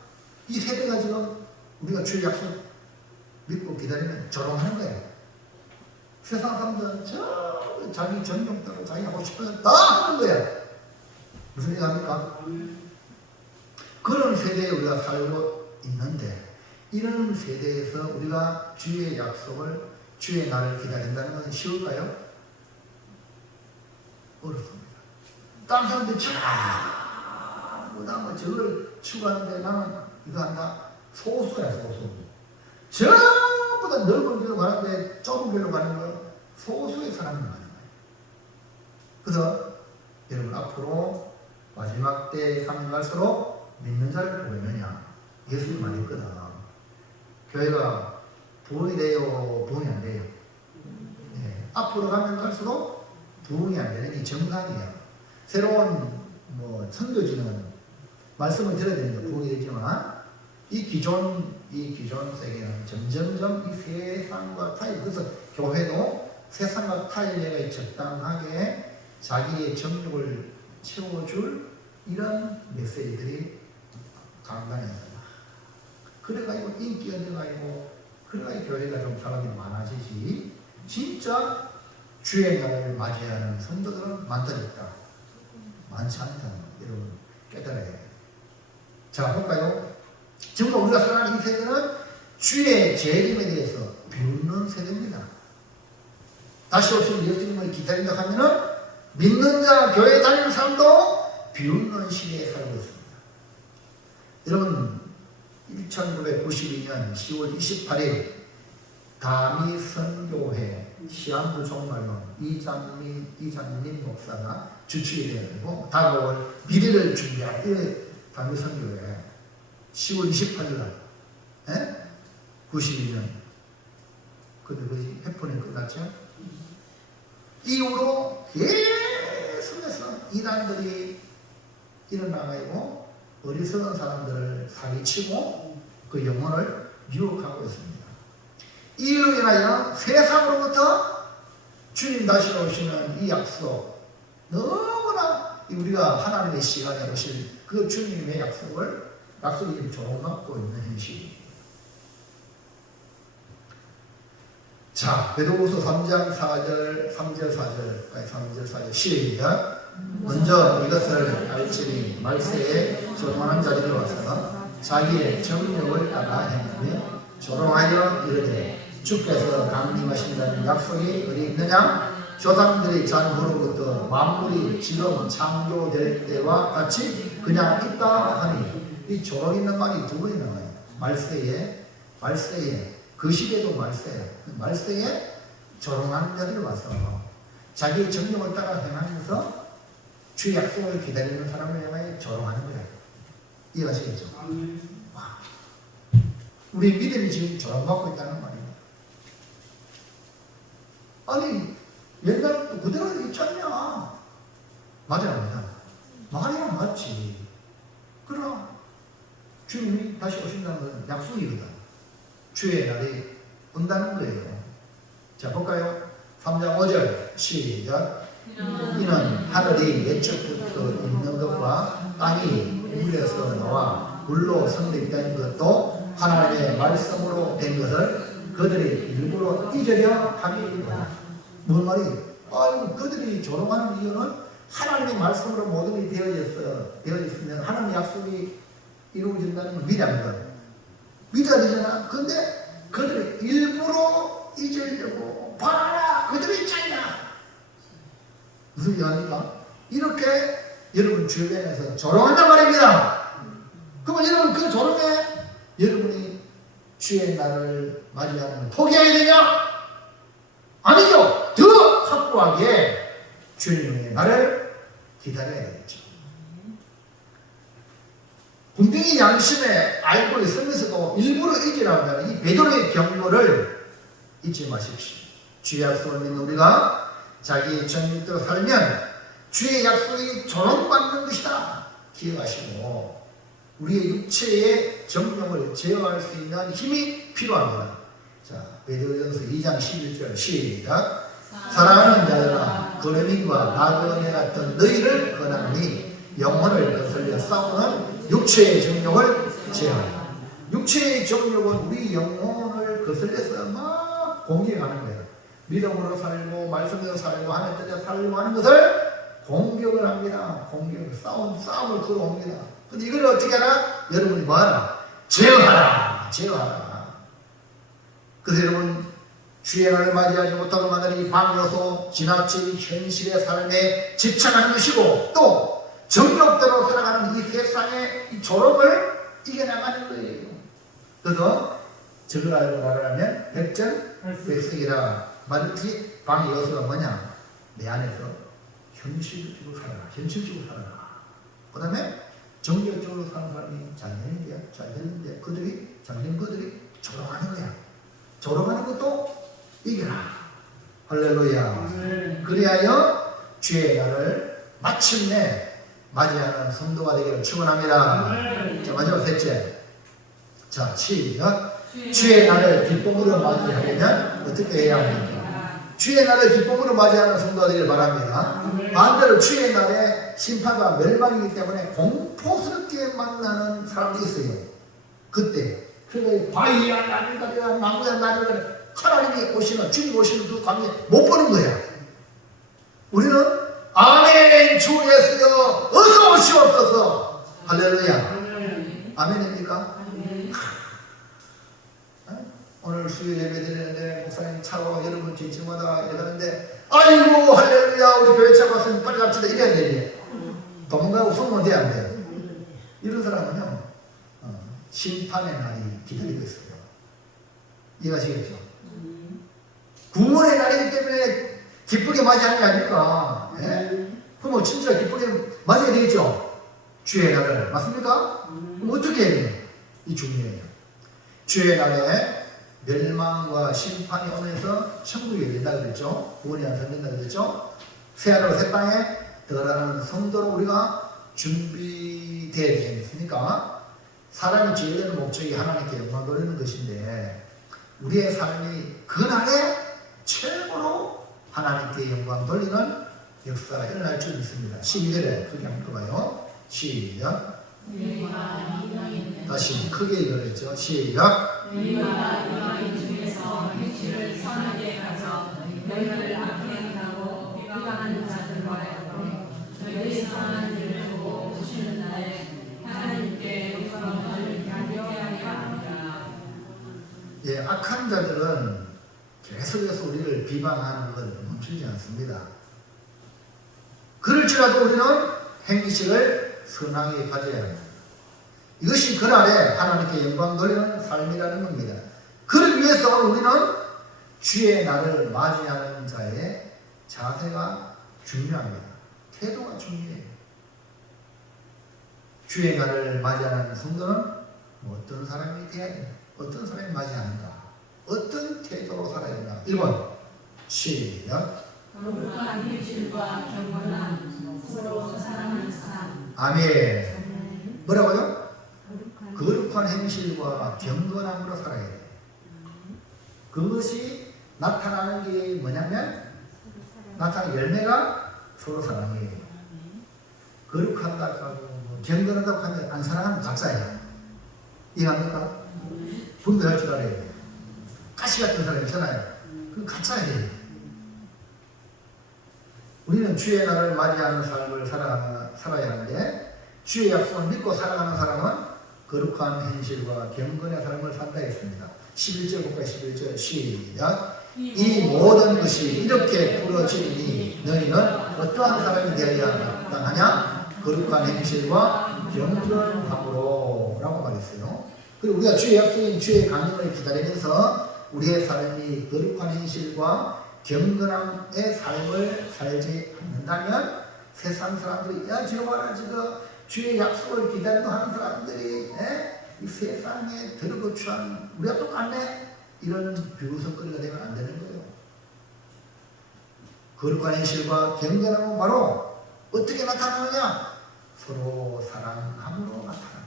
이 세대가 지금 우리가 주의 약속 믿고 기다리면 조롱하는 거예요. 세상 사람들은 저 자기 전용대로 자기 하고 싶은 거 다 하는 거야. 무슨 얘기 합니까? 그런 세대에 우리가 살고 있는데 이런 세대에서 우리가 주의 약속을 주의 날을 기다린다는 것은 쉬울까요? 어렵습니다. 다른 사람들이 전부 다 저걸 추구하는데 나는 이거 한다. 소수야 소수. 전부 다 넓은 길로 가는데 좁은 길로 가는 건 소수의 사람이 많은 거예요. 그래서 여러분 앞으로 마지막 때에 가면 갈수록 믿는 자를 보이느냐. 예수님 말했거든. 교회가 부흥이 돼요? 부흥이 안 돼요? 네. 앞으로 가면 갈수록 부흥이 안 되는 이 정상이에요. 새로운 선교지는 말씀을 들어야 되는 게 부흥이 되지만 이 기존 세계는 점점점 이 세상과 타일, 그래서 교회도 세상과 타일에 적당하게 자기의 정욕을 채워줄 이런 메시지들이 강단에 있다. 그래가지고 인기가 돼가지고 그래가지고 교회가 좀 사람이 많아지지 진짜 주의 날을 맞이하는 성도들은 많다니까 많지 않다. 여러분 깨달아야 돼요. 자 볼까요? 지금 우리가 살아가는 이 세대는 주의 재림에 대해서 비웃는 세대입니다. 다시 오신 예수님을 기다린다 하면은 믿는 자 교회 다니는 사람도 비웃는 시대에 살고 있습니다. 여러분 1992년 10월 28일 다미 선교회 시한부 종말론 이장민 목사가 주축이 되어가지고 다가올 미래를 준비할 때 다미 선교회 10월 28일 날 92년 근데 그것이 해폰이 끝났죠. 이후로 계속해서 이단들이 일어나가지고 어리석은 사람들을 사기치고 그 영혼을 유혹하고 있습니다. 이로 인하여 세상으로부터 주님 다시 오시는 이 약속, 너무나 우리가 하나님의 시간에 오실 그 주님의 약속이 조롱받고 있는 현실입니다. 자, 베드로후서 3장 4절, 3절 4절까지 3절 4절 시작. 먼저 이것을 알지니 말세에 조롱하는 자들이 와서 자기의 정욕을 따라 행하며 조롱하여 이르되 주께서 강림하신다는 약속이 어디 있느냐? 조상들이 잔후로부터 만물이 지금 창조될 때와 같이 그냥 있다 하니 이 조롱 있는 말이 두 번이 나와요. 말세에 그 시대도 말세에 조롱하는 자들이 와서 자기의 정욕을 따라 행하면서 주의 약속을 기다리는 사람을 향해 조롱하는 거예요. 이해하시겠죠? 우리 믿음이 지금 조롱받고 있다는 말입니다. 아니 옛날부터 그대로 있지 않냐? 맞아요. 말이야 맞지. 그러나 주님이 다시 오신다는 건 약속이거든. 주의 날이 온다는 거예요. 자 볼까요? 3장 5절 시작. 이는 하늘이 예측부터 있는 것과 땅이 물에서 나와 물로 성립된 것도 하나님의 말씀으로 된 것을 그들이 일부러 잊으려 함이니라. 뭔 말이에요? 아이고 그들이 조롱하는 이유는 하나님의 말씀으로 모든 게 되어 있으면 하나님의 약속이 이루어진다는 걸 믿어야 합니다. 믿어야 되잖아. 근데 그들이 일부러 잊으려고 봐라 그들이 있잖아. 무슨 얘기합니까? 이렇게 여러분 주변에서 조롱한단 말입니다. 그러면 여러분 그 조롱에 여러분이 주의 날을 맞이하는 걸 포기해야 되냐? 아니죠. 더 확고하게 주님의 날을 기다려야 되겠죠. 분명히 양심에 알고 있으면서도 일부러 잊으라고 하는 이 베드로의 경고를 잊지 마십시오. 주의 약속을 믿는 우리가 자기의 정욕대로 살면 주의 약속이 조롱받는 것이다. 기억하시고 우리의 육체의 정욕을 제어할 수 있는 힘이 필요합니다. 자, 베드로전서 2장 11절 시작. 사랑하는 자들아 그러민과 나그네 같은 너희를 권하니 영혼을 거슬려 싸우는 육체의 정욕을 제어하라. 육체의 정욕은 우리 영혼을 거슬려서 막 공격하는 거예요. 믿음으로 살고 말씀대로 살고 하나님 뜻대로 살고 하는 것을 공격을 합니다. 싸움을 걸어옵니다. 근데 이걸 어떻게 하나? 여러분이 뭐하라? 제어하라. 그래서 여러분 주의 날을 맞이하지 못하고 만나는 이 방요소 지나친 현실의 삶에 집착하는 것이고 또 정욕대로 살아가는 이 세상의 이 졸음을 이겨나가는 거예요. 그래서 저걸 알고 말하면 백전백승이라 말이 방요소가 뭐냐? 내 안에서 현실적으로 살아라. 그 다음에 정력적으로 사는 사람이 잘 되는데 그들이 졸음하는 거야. 졸음하는 것도 이겨라. 할렐루야. 그리하여 주의 날을 마침내 맞이하는 성도가 되기를 축원합니다. 자, 마지막 셋째. 자, 시작. 주의 날을 기쁨으로 맞이하려면 어떻게 해야 합니까? 주의 날을 기쁨으로 맞이하는 성도가 되기를 바랍니다. 반대로 주의 날에 심판과 멸망이기 때문에 공포스럽게 만나는 사람들이 있어요. 그때 바위야 나를 가려 나무야 나를 가려 하나님이 오시는 주님 오시는 그 관계 못 보는 거야. 우리는 아멘 주 예수여 어서 오시옵소서. 할렐루야. 아멘입니까? 오늘 수요 예배 드리는데 목사님 차로 여러분 지침마다 이러는데 아이고 할렐루야 우리 교회 차고 왔으니 빨리 갑시다 이래야 되지. 도망가고 숨으면 돼야 안 돼요. 이런 사람은요 심판의 날이 기다리고 있어요. 이해가시겠죠? 구원의 날이기 때문에 기쁘게 맞이하는 게 아닙니까? 예? 그럼 진짜 기쁘게 맞아야 되겠죠? 주의 날을. 맞습니까? 그럼 어떻게 해야 돼요? 이 중요해요. 주의 날에 멸망과 심판이 오면서 천국에 열린다 그랬죠? 구원이 완성된다 그랬죠? 새하늘과 새 땅에 들어가는 성도로 우리가 준비되어야 되지 않습니까? 사람이 지으려는 목적이 하나님께 영광 돌리는 것인데 우리의 삶이 그날에 최고로 하나님께 영광 돌리는 역사가 일어날 줄 믿습니다. 12절에 크게 한번 읽어봐요. 시작. 다시 크게 읽어야죠. 시작. 너희가 너희 중에서 행실을 선하게 가져 너희를 악행하고 비방하는 자들과 너희 선한 일을 보고 보시는 날에 하나님께 영광을 양육하게 합니다. 예, 악한 자들은 계속해서 우리를 비방하는 걸 멈추지 않습니다. 그럴지라도 우리는 행실을 선하게 가져야 합니다. 이것이 그날에 하나님께 영광 돌리는 삶이라는 겁니다. 그를 위해서 우리는 주의 날을 맞이하는 자의 자세가 중요합니다. 태도가 중요해요. 주의 날을 맞이하는 성도는 어떤 사람이 되어야 되나? 어떤 사람이 맞이하는가? 어떤 태도로 살아야 되나? 1번 시작. 거룩한 행실과 경건함 서로 사랑하는 삶. 아멘. 뭐라고요? 거룩한 행실과 경건함으로 살아야 돼요. 그것이 나타나는 게 뭐냐면 나타나는 열매가 서로 사랑이에요. 거룩하다고 하고 경건하다고 하면 안 사랑하면 가짜예요. 이해합니까? 분별할 줄 알아야 돼요. 가시 같은 사람 있잖아요. 그건 가짜예요. 우리는 주의 날을 맞이하는 삶을 살아야 하는데 주의 약속을 믿고 살아가는 사람은 거룩한 행실과 경건의 삶을 산다 했습니다. 11절 볼까요? 11절 시작. 이 모든 것이 이렇게 풀어지니 너희는 어떠한 사람이 되어야 마땅하냐? 거룩한 행실과 경건함으로 라고 말했어요. 그리고 우리가 주의 약속인 주의 강림을 기다리면서 우리의 삶이 거룩한 행실과 경건함의 삶을 살지 않는다면 세상 사람들이 야 지금 봐라 지금 주의 약속을 기다리는 하는 사람들이 이 세상에 더러고추한 우리가 똑같네 이런 비웃음거리가 되면 안 되는 거예요. 거룩한 행실과 경건함은 바로 어떻게 나타나느냐? 서로 사랑함으로 나타난다.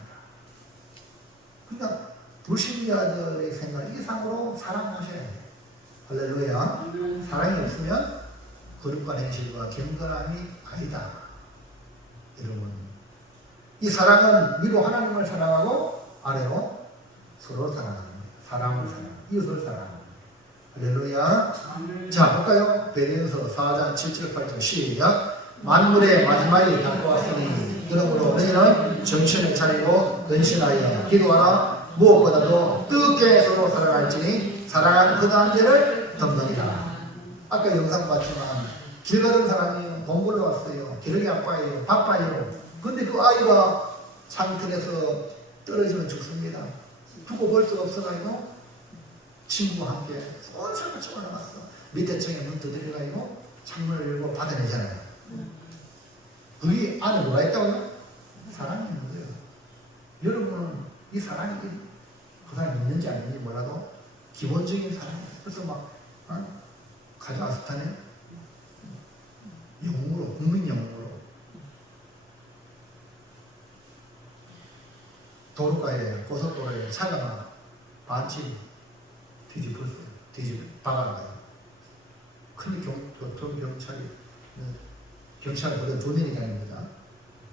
그러니까 불신자들의 생각 이상으로 사랑하셔야 돼요. 할렐루야. 사랑이 없으면 거룩한 행실과 경건함이 아니다. 여러분, 이 사랑은 위로 하나님을 사랑하고 아래로 서로 사랑합니다. 사랑을 사랑, 이웃을 사랑합니다. 할렐루야. 자, 볼까요? 베드로전서 4장 7절 8절 시작. 만물의 마지막이 다가왔으니 그러므로 너희는 정신을 차리고 근신하여 기도하라. 무엇보다도 뜨겁게 서로 사랑할지니 사랑하는 그다음 죄를 덮느니라. 아까 영상 봤지만 길 가던 사람이 공부를 왔어요. 기력이 아파요. 바빠요. 근데 그 아이가 산길에서 떨어지면 죽습니다. 두고 볼 수가 없어가지고 친구와 함께 손살같이 올라갔어. 밑에 층에 문 두드려가지고 창문을 열고 받아내잖아요. 거기 안에 뭐가 있다고요? 사랑이 있는 거예요. 여러분은 이 사랑이 그 사람이 있는지 안 있는지 몰라도 기본적인 사랑이에요. 그래서 막 카자흐스탄에 영웅으로, 국민 영웅으로 도로가에 고속도로에 차가 막 반쯤 뒤집었어요. 박아가요. 근데 경찰 보다 두 명이 다닙니다.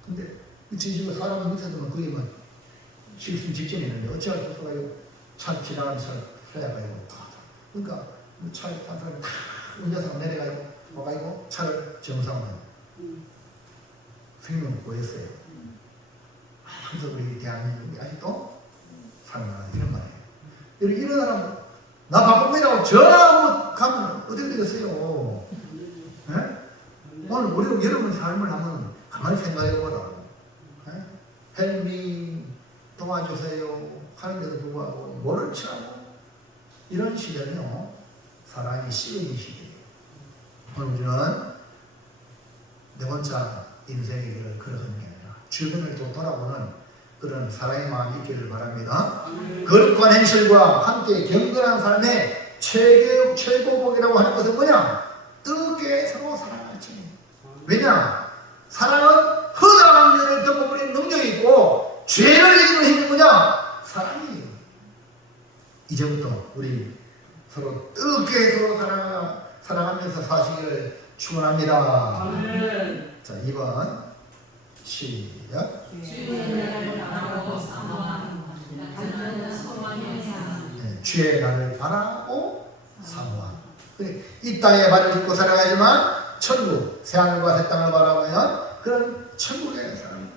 근데 이 뒤집어 사람 밑에서는 거의 막 실수 직전에 있는데 어찌할 수 없어가지고 차 지나가는 차 서야가지고 그러니까 차에 탄 사람이 탁 운전사가 내려가지고 와가지고 차를 정상화해요. 생명을 구했어요. 그래서 우리 대한민국이 아직도 살아나는 이런 말이에요. 이런 사람 나 바쁩니다. 전화하고 가면 어떻게 되겠어요? 네? 오늘 우리 여러분 삶을 한번 가만히 생각해보라. 네? 헬미 도와주세요 하는데도 불구하고 뭐를 취하고 이런 시대는요 사랑이 식어진 시대예요. 오늘 우리는 내 혼자 인생의 길을 걸어가는 게 아니라 주변을 또 돌아보는 그런 사랑의 마음이 있기를 바랍니다. 거룩한 행실과 함께 경건한 삶의 최고복이라고 하는 것은 뭐냐? 뜨겁게 서로 사랑할지. 왜냐? 사랑은 허다한 면을 덮어버리는 능력이 있고 죄를 이기는 힘이 뭐냐? 사랑이에요. 이제부터 우리 서로 뜨겁게 서로 사랑하면서 사시기를 축원합니다. 자, 2번 시작. 주의 날을 바라고 사모하는. 이 땅에 발을 딛고 살아가지만 천국, 새하늘과 새 땅을 바라보면 그런 천국의 사람,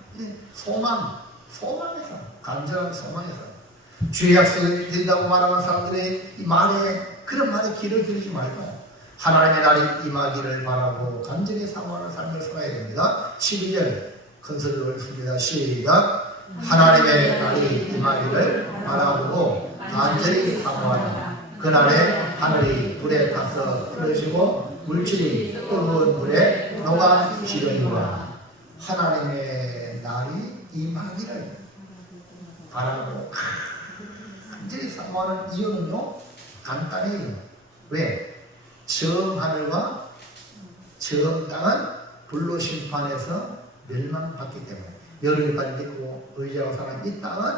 소망의 사람, 간절한 소망의 사람. 주의 약속을 드린다고 말하는 사람들의 이 말에 그런 말에 귀를 기울이지 말고 하나님의 날이 임하기를 바라고 간절히 사모하는 삶을 살아야 됩니다. 12절 큰 소리로 읽습니다. 시작. 하나님의 날이 임하기를 바라보고 간절히 사모하라. 그날에 하늘이 불에 타서 떨어지고 물질이 뜨거운 물에 녹아지려니와. 하나님의 날이 임하기를 바라고 간절히 사모하는 이유는요 간단해요. 왜? 처음 하늘과 처음 땅은 불로 심판해서 멸망받기 때문에 열을 받고 의지하고 사는 이 땅은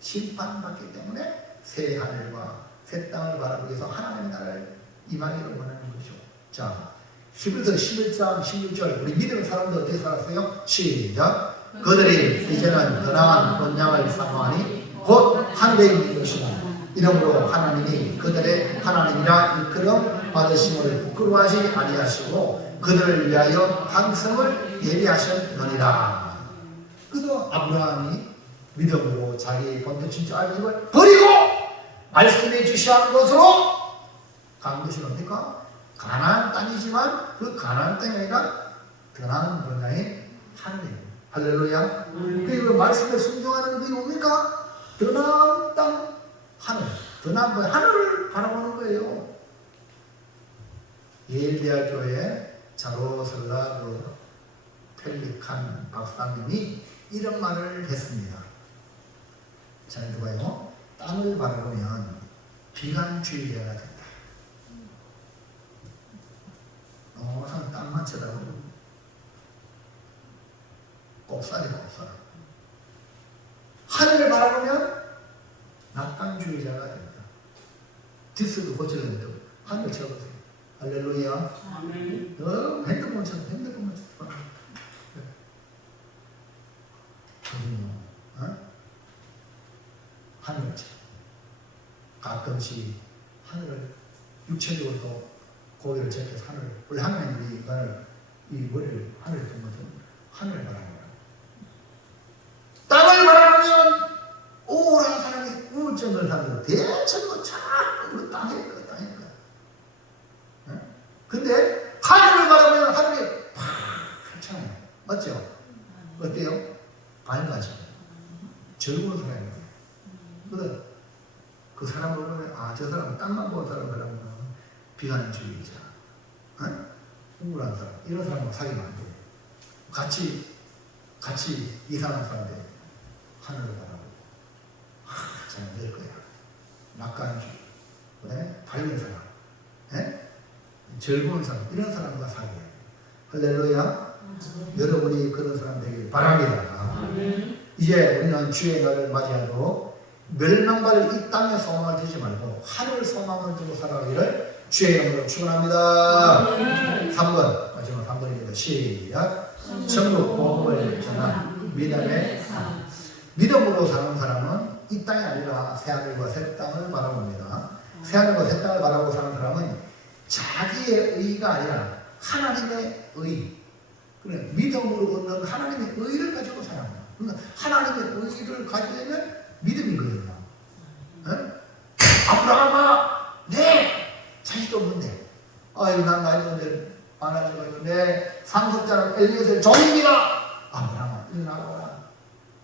심판받기 때문에 새 하늘과 새 땅을 바라보기 위해서 하나님의 나라를 임하기를 원하는 거죠. 자, 히브리서 11장 16절 우리 믿음의 사람들 어떻게 살았어요? 시작. 그들이 이제는 더 나은 본향을 사모하니 곧 하늘에 있는 것이니 이러므로 하나님이 그들의 하나님이라 이끌어 받으심을 부끄러워하지 아니하시고 그들을 위하여 한성을 예비하셨느니라. 그래서 아브라함이 믿음으로 자기 본토 친척 아비집을 버리고 말씀해 주시한 것으로 간 것이 뭡니까? 가나안 땅이지만 그 가나안 땅이 아니라 더 나은 본향의 하늘입니다. 할렐루야. 그리고 말씀에 순종하는 것이 뭡니까? 더 나은 땅 하늘, 더 나은 거 하늘을 바라보는 거예요. 예일대학교의 자로슬라브 펠리칸 박사님이 이런 말을 했습니다. 잘 들어봐요. 땅을 바라보면 비관주의자가 된다. 항상 땅만 쳐다보고 곱살이 곱살. 하늘을 바라보면 낙관주의자가 된다. 디스도 고쳐야 된다고. 하늘 쳐보세요. 할렐루야. 아멘. 핸드폰 쳐. 하늘을 쳐. 가끔씩 하늘을 육체적으로도 고개를 저렇게 하늘, 원래 하나님이 인간을 이 머리를 하늘에 둔 것은 하늘을 바라는 거야. 땅을 바라보면 오란 사람이 우울증을 사람들 대체로 자꾸 땅에 있는 거야, 땅에 있는 거야. 응? 근데 하늘을 바라보면 하늘이 팍 맞죠? 어때요? 밝아져. 즐거운 사람이에요. 그래. 그 사람 보면, 아, 저 사람은 땅만 보는 사람은 비관주의자, 어? 우울한 사람, 이런 사람하고 사귀면 안 돼. 같이 이상한 사람들, 하늘을 바라보고, 잘 될 거야. 낙관주의, 그다음에 밝은 사람, 에? 즐거운 사람, 이런 사람과 사귀어야 돼. 할렐루야. 여러분이 그런 사람 되길 바랍니다. 이제 우리는 주의 날을 맞이하고 멸망받을 이 땅의 소망을 두지 말고 하늘 소망을 두고 살아가기를 주의 이름으로 축원합니다. 3번, 마지막 3번입니다. 시작. 천국 복음을 전한 믿음의 삶. 믿음으로 사는 사람은 이 땅이 아니라 새하늘과 새 땅을 바라봅니다. 새하늘과 새 땅을 바라보고 사는 사람은 자기의 의가 아니라 하나님의 의, 그래, 믿음으로 얻는 하나님의 의를 가지고 살아갑니다. 그러니까 하나님의 의를 가지려면 믿음인 거예요. 아브라함아, 네! 자식도 없는데, 아유, 난 나이 든데 많아지고 내 상속자는 엘리에셀 종입니다. 아브라함아, 일어나라.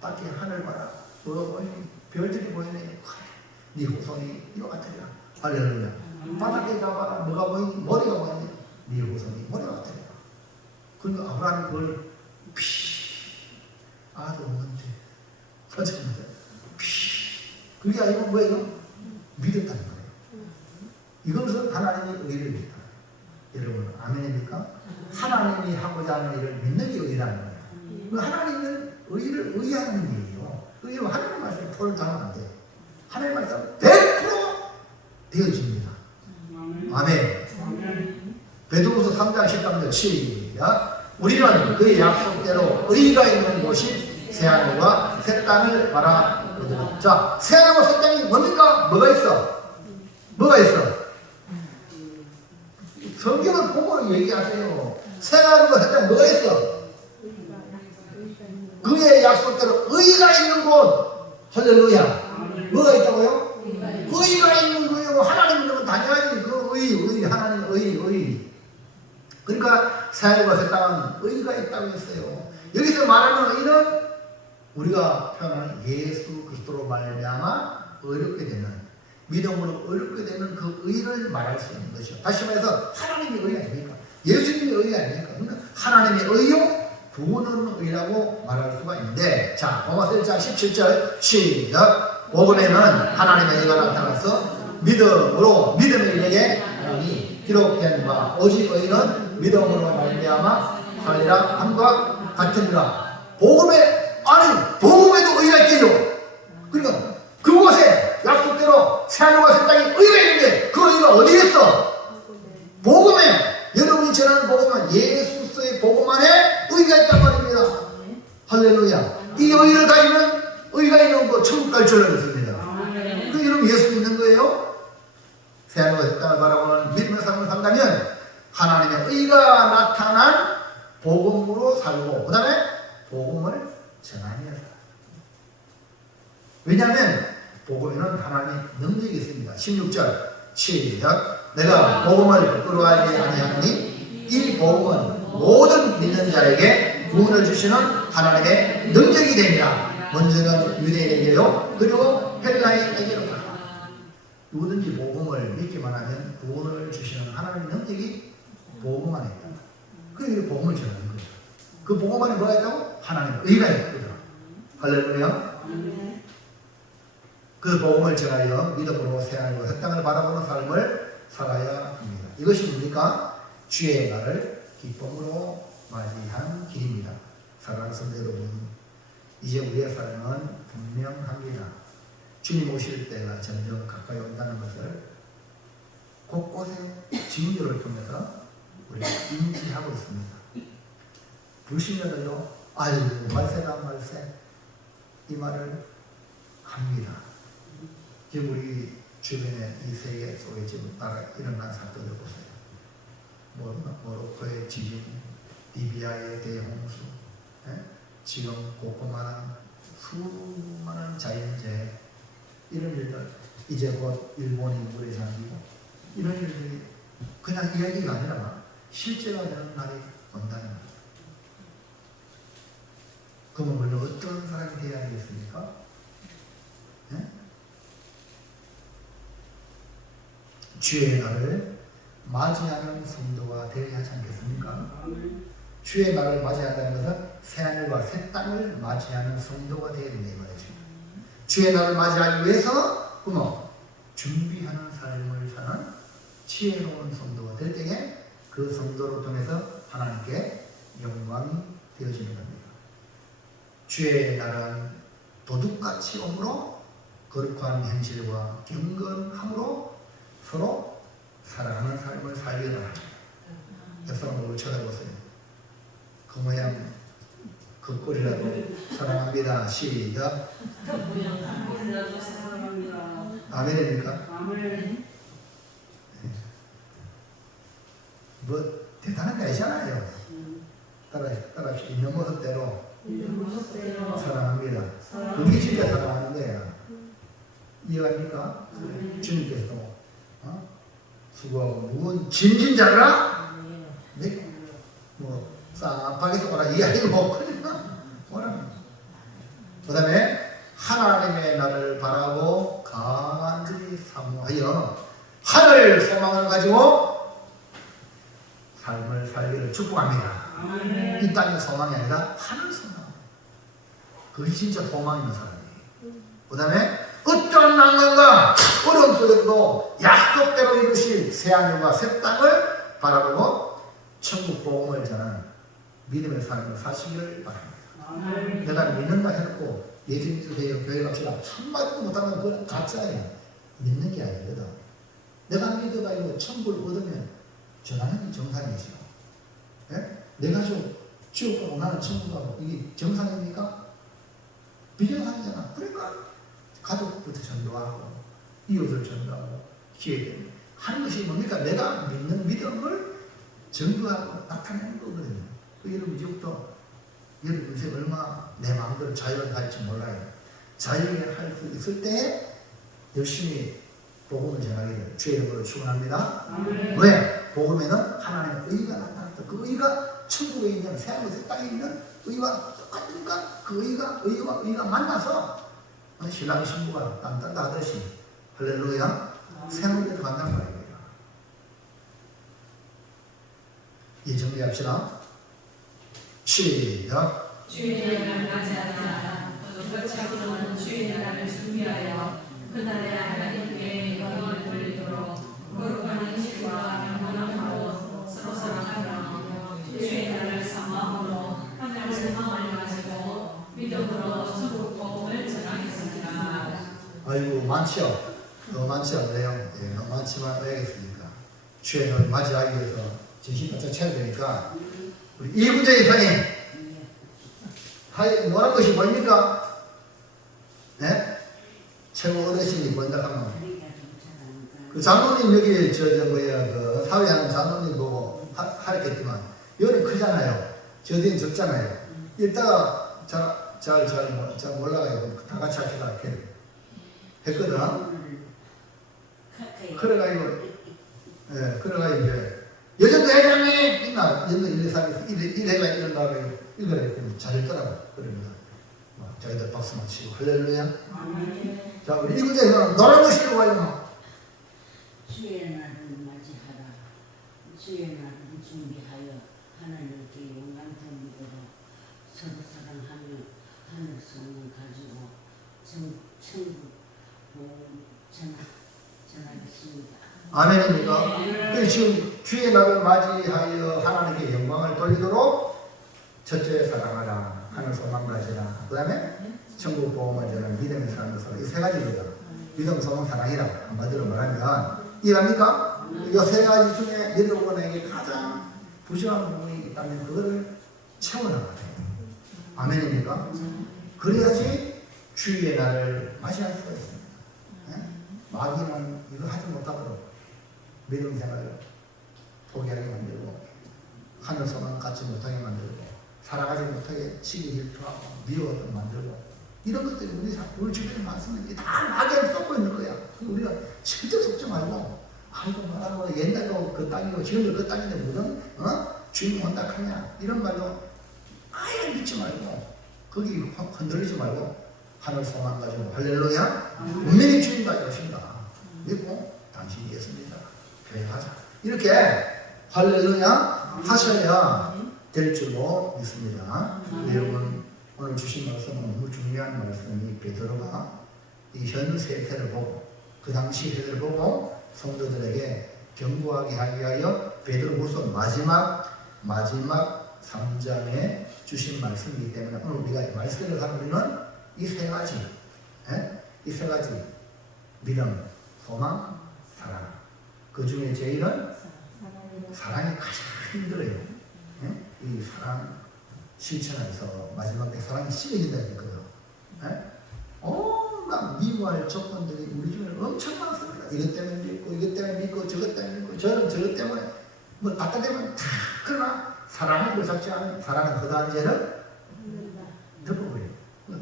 밖에 하늘 봐라. 별들이 보이네. 네 후손이 이와 같으리라. 할렐루야. 바닥에 가봐라. 뭐가 보이니? 머리가 보이니? 네 후손이 머리가 같으리라. 그러니까 아브라함이 그걸 아도 없는데 터졌는데 그게 아니고 뭐예요? 믿었다는 거예요. 이것은 하나님의 의를 믿다. 여러분 아멘입니까? 하나님이 하고자 하는 일을 믿는 게 의라는 거예요. 하나님은 의를 의하는 일이에요. 그리고 하나님 말씀에 포를 당하면 안 돼요. 하나님 말씀 100% 되어집니다. 아멘. 베드로후서 3장 13절 시작. 우리는 그의 약속대로 의가 있는 곳이 새하늘과 새 땅을 바라보고. 자, 새하늘과 새 땅이 뭡니까? 뭐가 있어? 뭐가 있어? 성경을 보고 얘기하세요. 새하늘과 새 땅 뭐가 있어? 그의 약속대로 의가 있는 곳. 할렐루야. 뭐가 있다고요? 의가 있는 거예요. 하나님 있는 건 당연하지. 그 의, 하나님 의. 그러니까 새하늘과 새 땅은 의가 있다고 했어요. 여기서 말하는 의는 우리가 표현하는 예수 그리스도로 말미암아 의롭게 되는, 믿음으로 의롭게 되는 그 의를 말할 수 있는 것이요. 다시 말해서 하나님의 의가 아닙니까? 예수님의 의가 아닙니까? 그러니까 하나님의 의요 구원은 의라고 말할 수가 있는데, 자, 로마서 1장 17절 시작. 복음에는 하나님의 의가 나타나서 믿음으로 믿음의 일에게 하나니 기록된 바 오직 의는 믿음으로 말미암아 살리라 함과 같으니라. 복음에, 아니 복음에도 의가 있대요. 그러니까 그곳에 약속대로 새하늘과 새 땅에 의가 있는데 그 의가 어디에 있어? 복음에. 여러분이 전하는 복음은 예수의 복음 안에 의가 있단 말입니다. 할렐루야. 이 의를 가지면 의가 있는 거 천국 갈 줄 알았습니다. 그 이름 예수 믿는 거예요. 새하늘과 새 땅을 바라보는 믿음의 삶을 산다면 하나님의 의가 나타난 복음으로 살고, 그 다음에 복음을 전하며 살아요. 왜냐하면 복음에는 하나님의 능력이 있습니다. 16절 시작. 내가 복음을 부끄러워하지 아니하노니 이 복음은 모든 믿는 자에게 구원을 주시는 하나님의 능력이 됩니다. 먼저는 유대인에게요, 그리고 헬라인에게로. 누구든지 복음을 믿기만 하면 구원을 주시는 하나님의 능력이 복음 안에 있다. 그게 복음을 전하는 거죠. 그 복음 안에 뭐가 있다고? 하나님의 의가 있거든. 할렐루야. 그 복음을 전하여 믿음으로 새하늘과 새 땅을 바라보는 삶을 살아야 합니다. 이것이 뭡니까? 주의 날을 기쁨으로 맞이한 길입니다. 사랑하는 성도 여러분, 이제 우리의 삶은 분명합니다. 주님 오실 때가 점점 가까이 온다는 것을 곳곳에 징조를 통해서 우리가 인지하고 있습니다. 불신자들도 아유 말세다 말세 이 말을 합니다. 지금 우리 주변에 이 세계 속에 지금 따라 일어난 사건을 보세요. 모로코의 지진, 리비아의 대홍수, 지금 곳곳마다 수많은 자연재해, 이런 일들, 이제 곧 일본이 물에 잠기고, 이런 일들이 그냥 이야기가 아니라 실제가 되는 날이 온다는 거예요. 그러면 우리는 어떤 사람이 되어야 되겠습니까? 주의 날을 맞이하는 성도가 되어야 하지 않겠습니까? 주의 날을 맞이한다는 것은 새하늘과 새 땅을 맞이하는 성도가 되어야 된다 이 말이죠. 주의 날을 맞이하기 위해서 준비하는 삶을 사는 지혜로운 성도가 될 때에 그 성도를 통해서 하나님께 영광이 되어지는 겁니다. 주의 날은 도둑같이 오므로 거룩한 현실과 경건함으로 서로 사랑하는 삶을 살기를 합니다. 옆사람을 쳐다보세요. 그 모양 그 꼴이라도 사랑합니다. 시작. 아멘입니까? 뭐 대단한 게 아니잖아요. 따라 있는 모습대로 사랑합니다. 그게 진짜 사랑하는 거야. 이해갑니까? 주님께서 수고하고 무거운 짐진 자라 뭐 쌍방에서 오라 이 아이고 뭐라. 그 다음에 하나님의 날을 바라고 간절히 사모하여 하늘 소망을 가지고 삶을 살기를 축복합니다. 이 땅의 소망이 아니라 하늘 소망. 그게 진짜 소망 있는 사람이에요. 그 다음에 어떠한 난관과 어려움 속에서도 약속대로 이루실 새하늘과 새 땅을 바라보고 천국 복음을 전하는 믿음의 삶을 사시기를 바랍니다. 내가 믿는다 해놓고 예수 믿으세요 교회 갑시다 한마디도 못하면 그건 가짜예요. 믿는 게 아니거든. 내가 믿어가지고 천국을 얻으면 전하는 게 정상이죠. 내 가족 지옥 가고 나는 천국 가고 이게 정상입니까? 비정상이잖아. 그러니까 가족부터 전도하고 이웃을 전도하고 기회를 하는 것이 뭡니까? 내가 믿는 믿음을 전도하고 나타내는 거거든요. 그 여러분 이제부터 여러분 요새 얼마 내 마음대로 자유를 할지 몰라요. 자유를 할 수 있을 때 열심히 복음을 전하기를 주의 이름으로 축원합니다. 왜? 복음에는 하나님의 의가 나타났다. 그 의가 천국에 있는 새하늘 새 땅에 있는 의와 똑같으니까 그 의가 만나서 신랑 신부가 딴딴 하듯이 할렐루야 새하늘에 들어간다는 말입니다. 이 정리합시다. 시작. 주의 날을 맞이하자. 너희처럼 주의 날을 준비하여 그날에 하나님께 영광을 돌리도록 거룩한 행실과 경건함으로 서로 사랑하며 주의 날을 사모함으로 하나님의 소망을 가지고 믿음으로 천국 복음을 전하겠습니다. 아이고 많지요. 너무 많지 않네요. 예, 너무 많지만 왜 하겠습니까? 주의 날을 맞이하기 위해서 정신 바짝 차려야 되니까 우리 이구재 이사님 뭐라는 것이 뭡니까? 네? 최고 어르신이 뭔가 하면 그 장로님 여기 그 사회하는 장로님 보고 하랬겠지만 여기 크잖아요. 저 뒤엔 적잖아요. 이따가 잘 몰라가지고 다 같이 합시다 이렇게 했거든. 그래가지고 이제 여전도 회장님 있나? 여전도 1, 2, 3, 1회가 이런 다음에 이거를 했더니 잘했더라고. 그러면서 자기들 박수만 치고 할렐루야. 자 우리 이구대에서는 노란 거 신고 가요. 주의 날을 맞이하라. 주의 날을 준비하여 하나님께 영광 돌리도록 서로 사랑하며 하늘 소망 가지고 천국 전하겠습니다. 아멘입니까? 그래서 지금 주의 날을 맞이하여 하나님께 영광을 돌리도록 첫째 사랑하라. 하늘 소망 가지라. 그 다음에 천국 복음을 전하는 믿음의 삶을 살아. 이 세 가지거든. 믿음, 소망, 사랑이라 한마디로 말하면 이해합니까? 이 세 가지 중에 여러분에게 가장 부족한 부분이 있다면 그거를 채워나가야 돼요. 아멘입니까? 그래야지 주의 날을 맞이할 수가 있습니다. 마귀는 이거 하지 못하도록 믿음 생활을 포기하게 만들고 하늘 소망 갖지 못하게 만들고 살아가지 못하게 시기 질투하고 미워하게 만들고 이런 것들이 우리 주변에 많습니다. 이게 다 마귀를 쏟고 있는 거야. 우리가 실제 속지 말고 아이고 뭐라고 옛날도 그 땅이고 지금도 그 땅인데 무슨 주인 혼탁하냐 이런 말로 아예 믿지 말고 거기 흔들리지 말고 하늘 소망 가지고 할렐루야 분명히 주인 가져오신다 믿고 당신이 예수입니다 교회 가자 이렇게 할렐루야 하셔야 될 줄로 믿습니다. 여러분 오늘 주신 말씀은 너무 중요한 말씀이 베드로가 이 현 세태를 보고 그 당시 세대를 보고 성도들에게 경고하게 하기 위하여 베드로후서 마지막 3장에 주신 말씀이기 때문에 오늘 우리가 말씀을 하는 우리는 이 세 가지 믿음, 소망, 사랑 그 중에 제일은 사랑이 가장 힘들어요. 이 사랑 실천해서 마지막 때 사랑이 심해진다는 거예요. 온갖 미워할 조건들이 우리 중에 엄청 많습니다. 이것 때문에 믿고 이것 때문에 믿고 저것 때문에 믿고 저것 때문에 뭐 갖다 대면 다 그러나 사랑을 보잡지 않으면 사랑은 허다한 죄를 덮어버려요.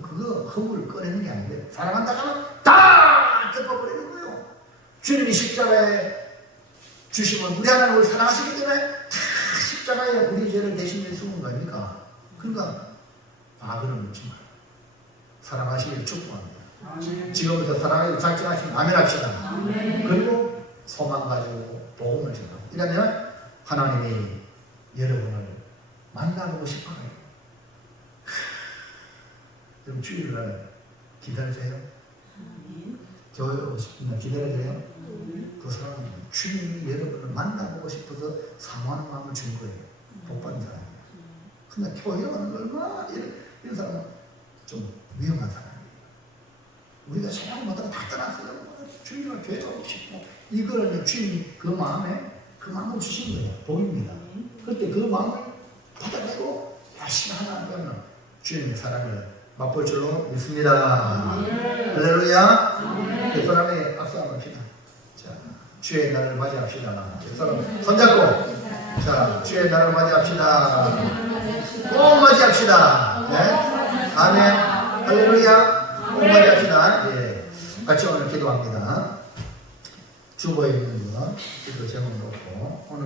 그거 허물을 꺼내는 게 아닌데 사랑한다 하면 다 덮어버리는 거예요. 주님이 십자가에 주시면 우리 하나님을 사랑하시기 때문에 다 십자가에 우리 죄를 대신해 죽은 거 아닙니까? 그러니까 악을 묻지 말아요. 사랑하시길 축복합니다. 지금부터 사랑하기를 작정하시면 아멘 합시다. 그리고 소망 가지고 복음을 전하고 이러면 하나님이 여러분을 만나보고 싶어요. 그럼 주일날 기다려줘요. 교회 오고 싶으면 기다려줘요. 그 사람은 주님이 여러분을 만나보고 싶어서 사모하는 마음을 준 거예요. 복받은 사람이에요. 근데 교회 오는 거 얼마나 이런 사람은 좀 위험한 사람이에요. 우리가 생각 못하고 다 떠났어요. 주님을 교회 오고 싶고 이걸 주님이 그 마음을 주신 거예요. 복입니다. 그때 그 마음을 받아내고 열심히 하나님은 주님의 사랑을 맛볼 줄로 믿습니다. 할렐루야. 그 사람의 박수 한번 칩시다. 자, 주의 날을 맞이합시다. 그 사람 손잡고 자, 주의 날을 맞이합시다. 꼭 맞이합시다. 네? 아멘. 할렐루야. 꼭 맞이합시다. 예. 같이 오늘 기도합니다. 주보에 있는 거, 기도 제목 놓고 오늘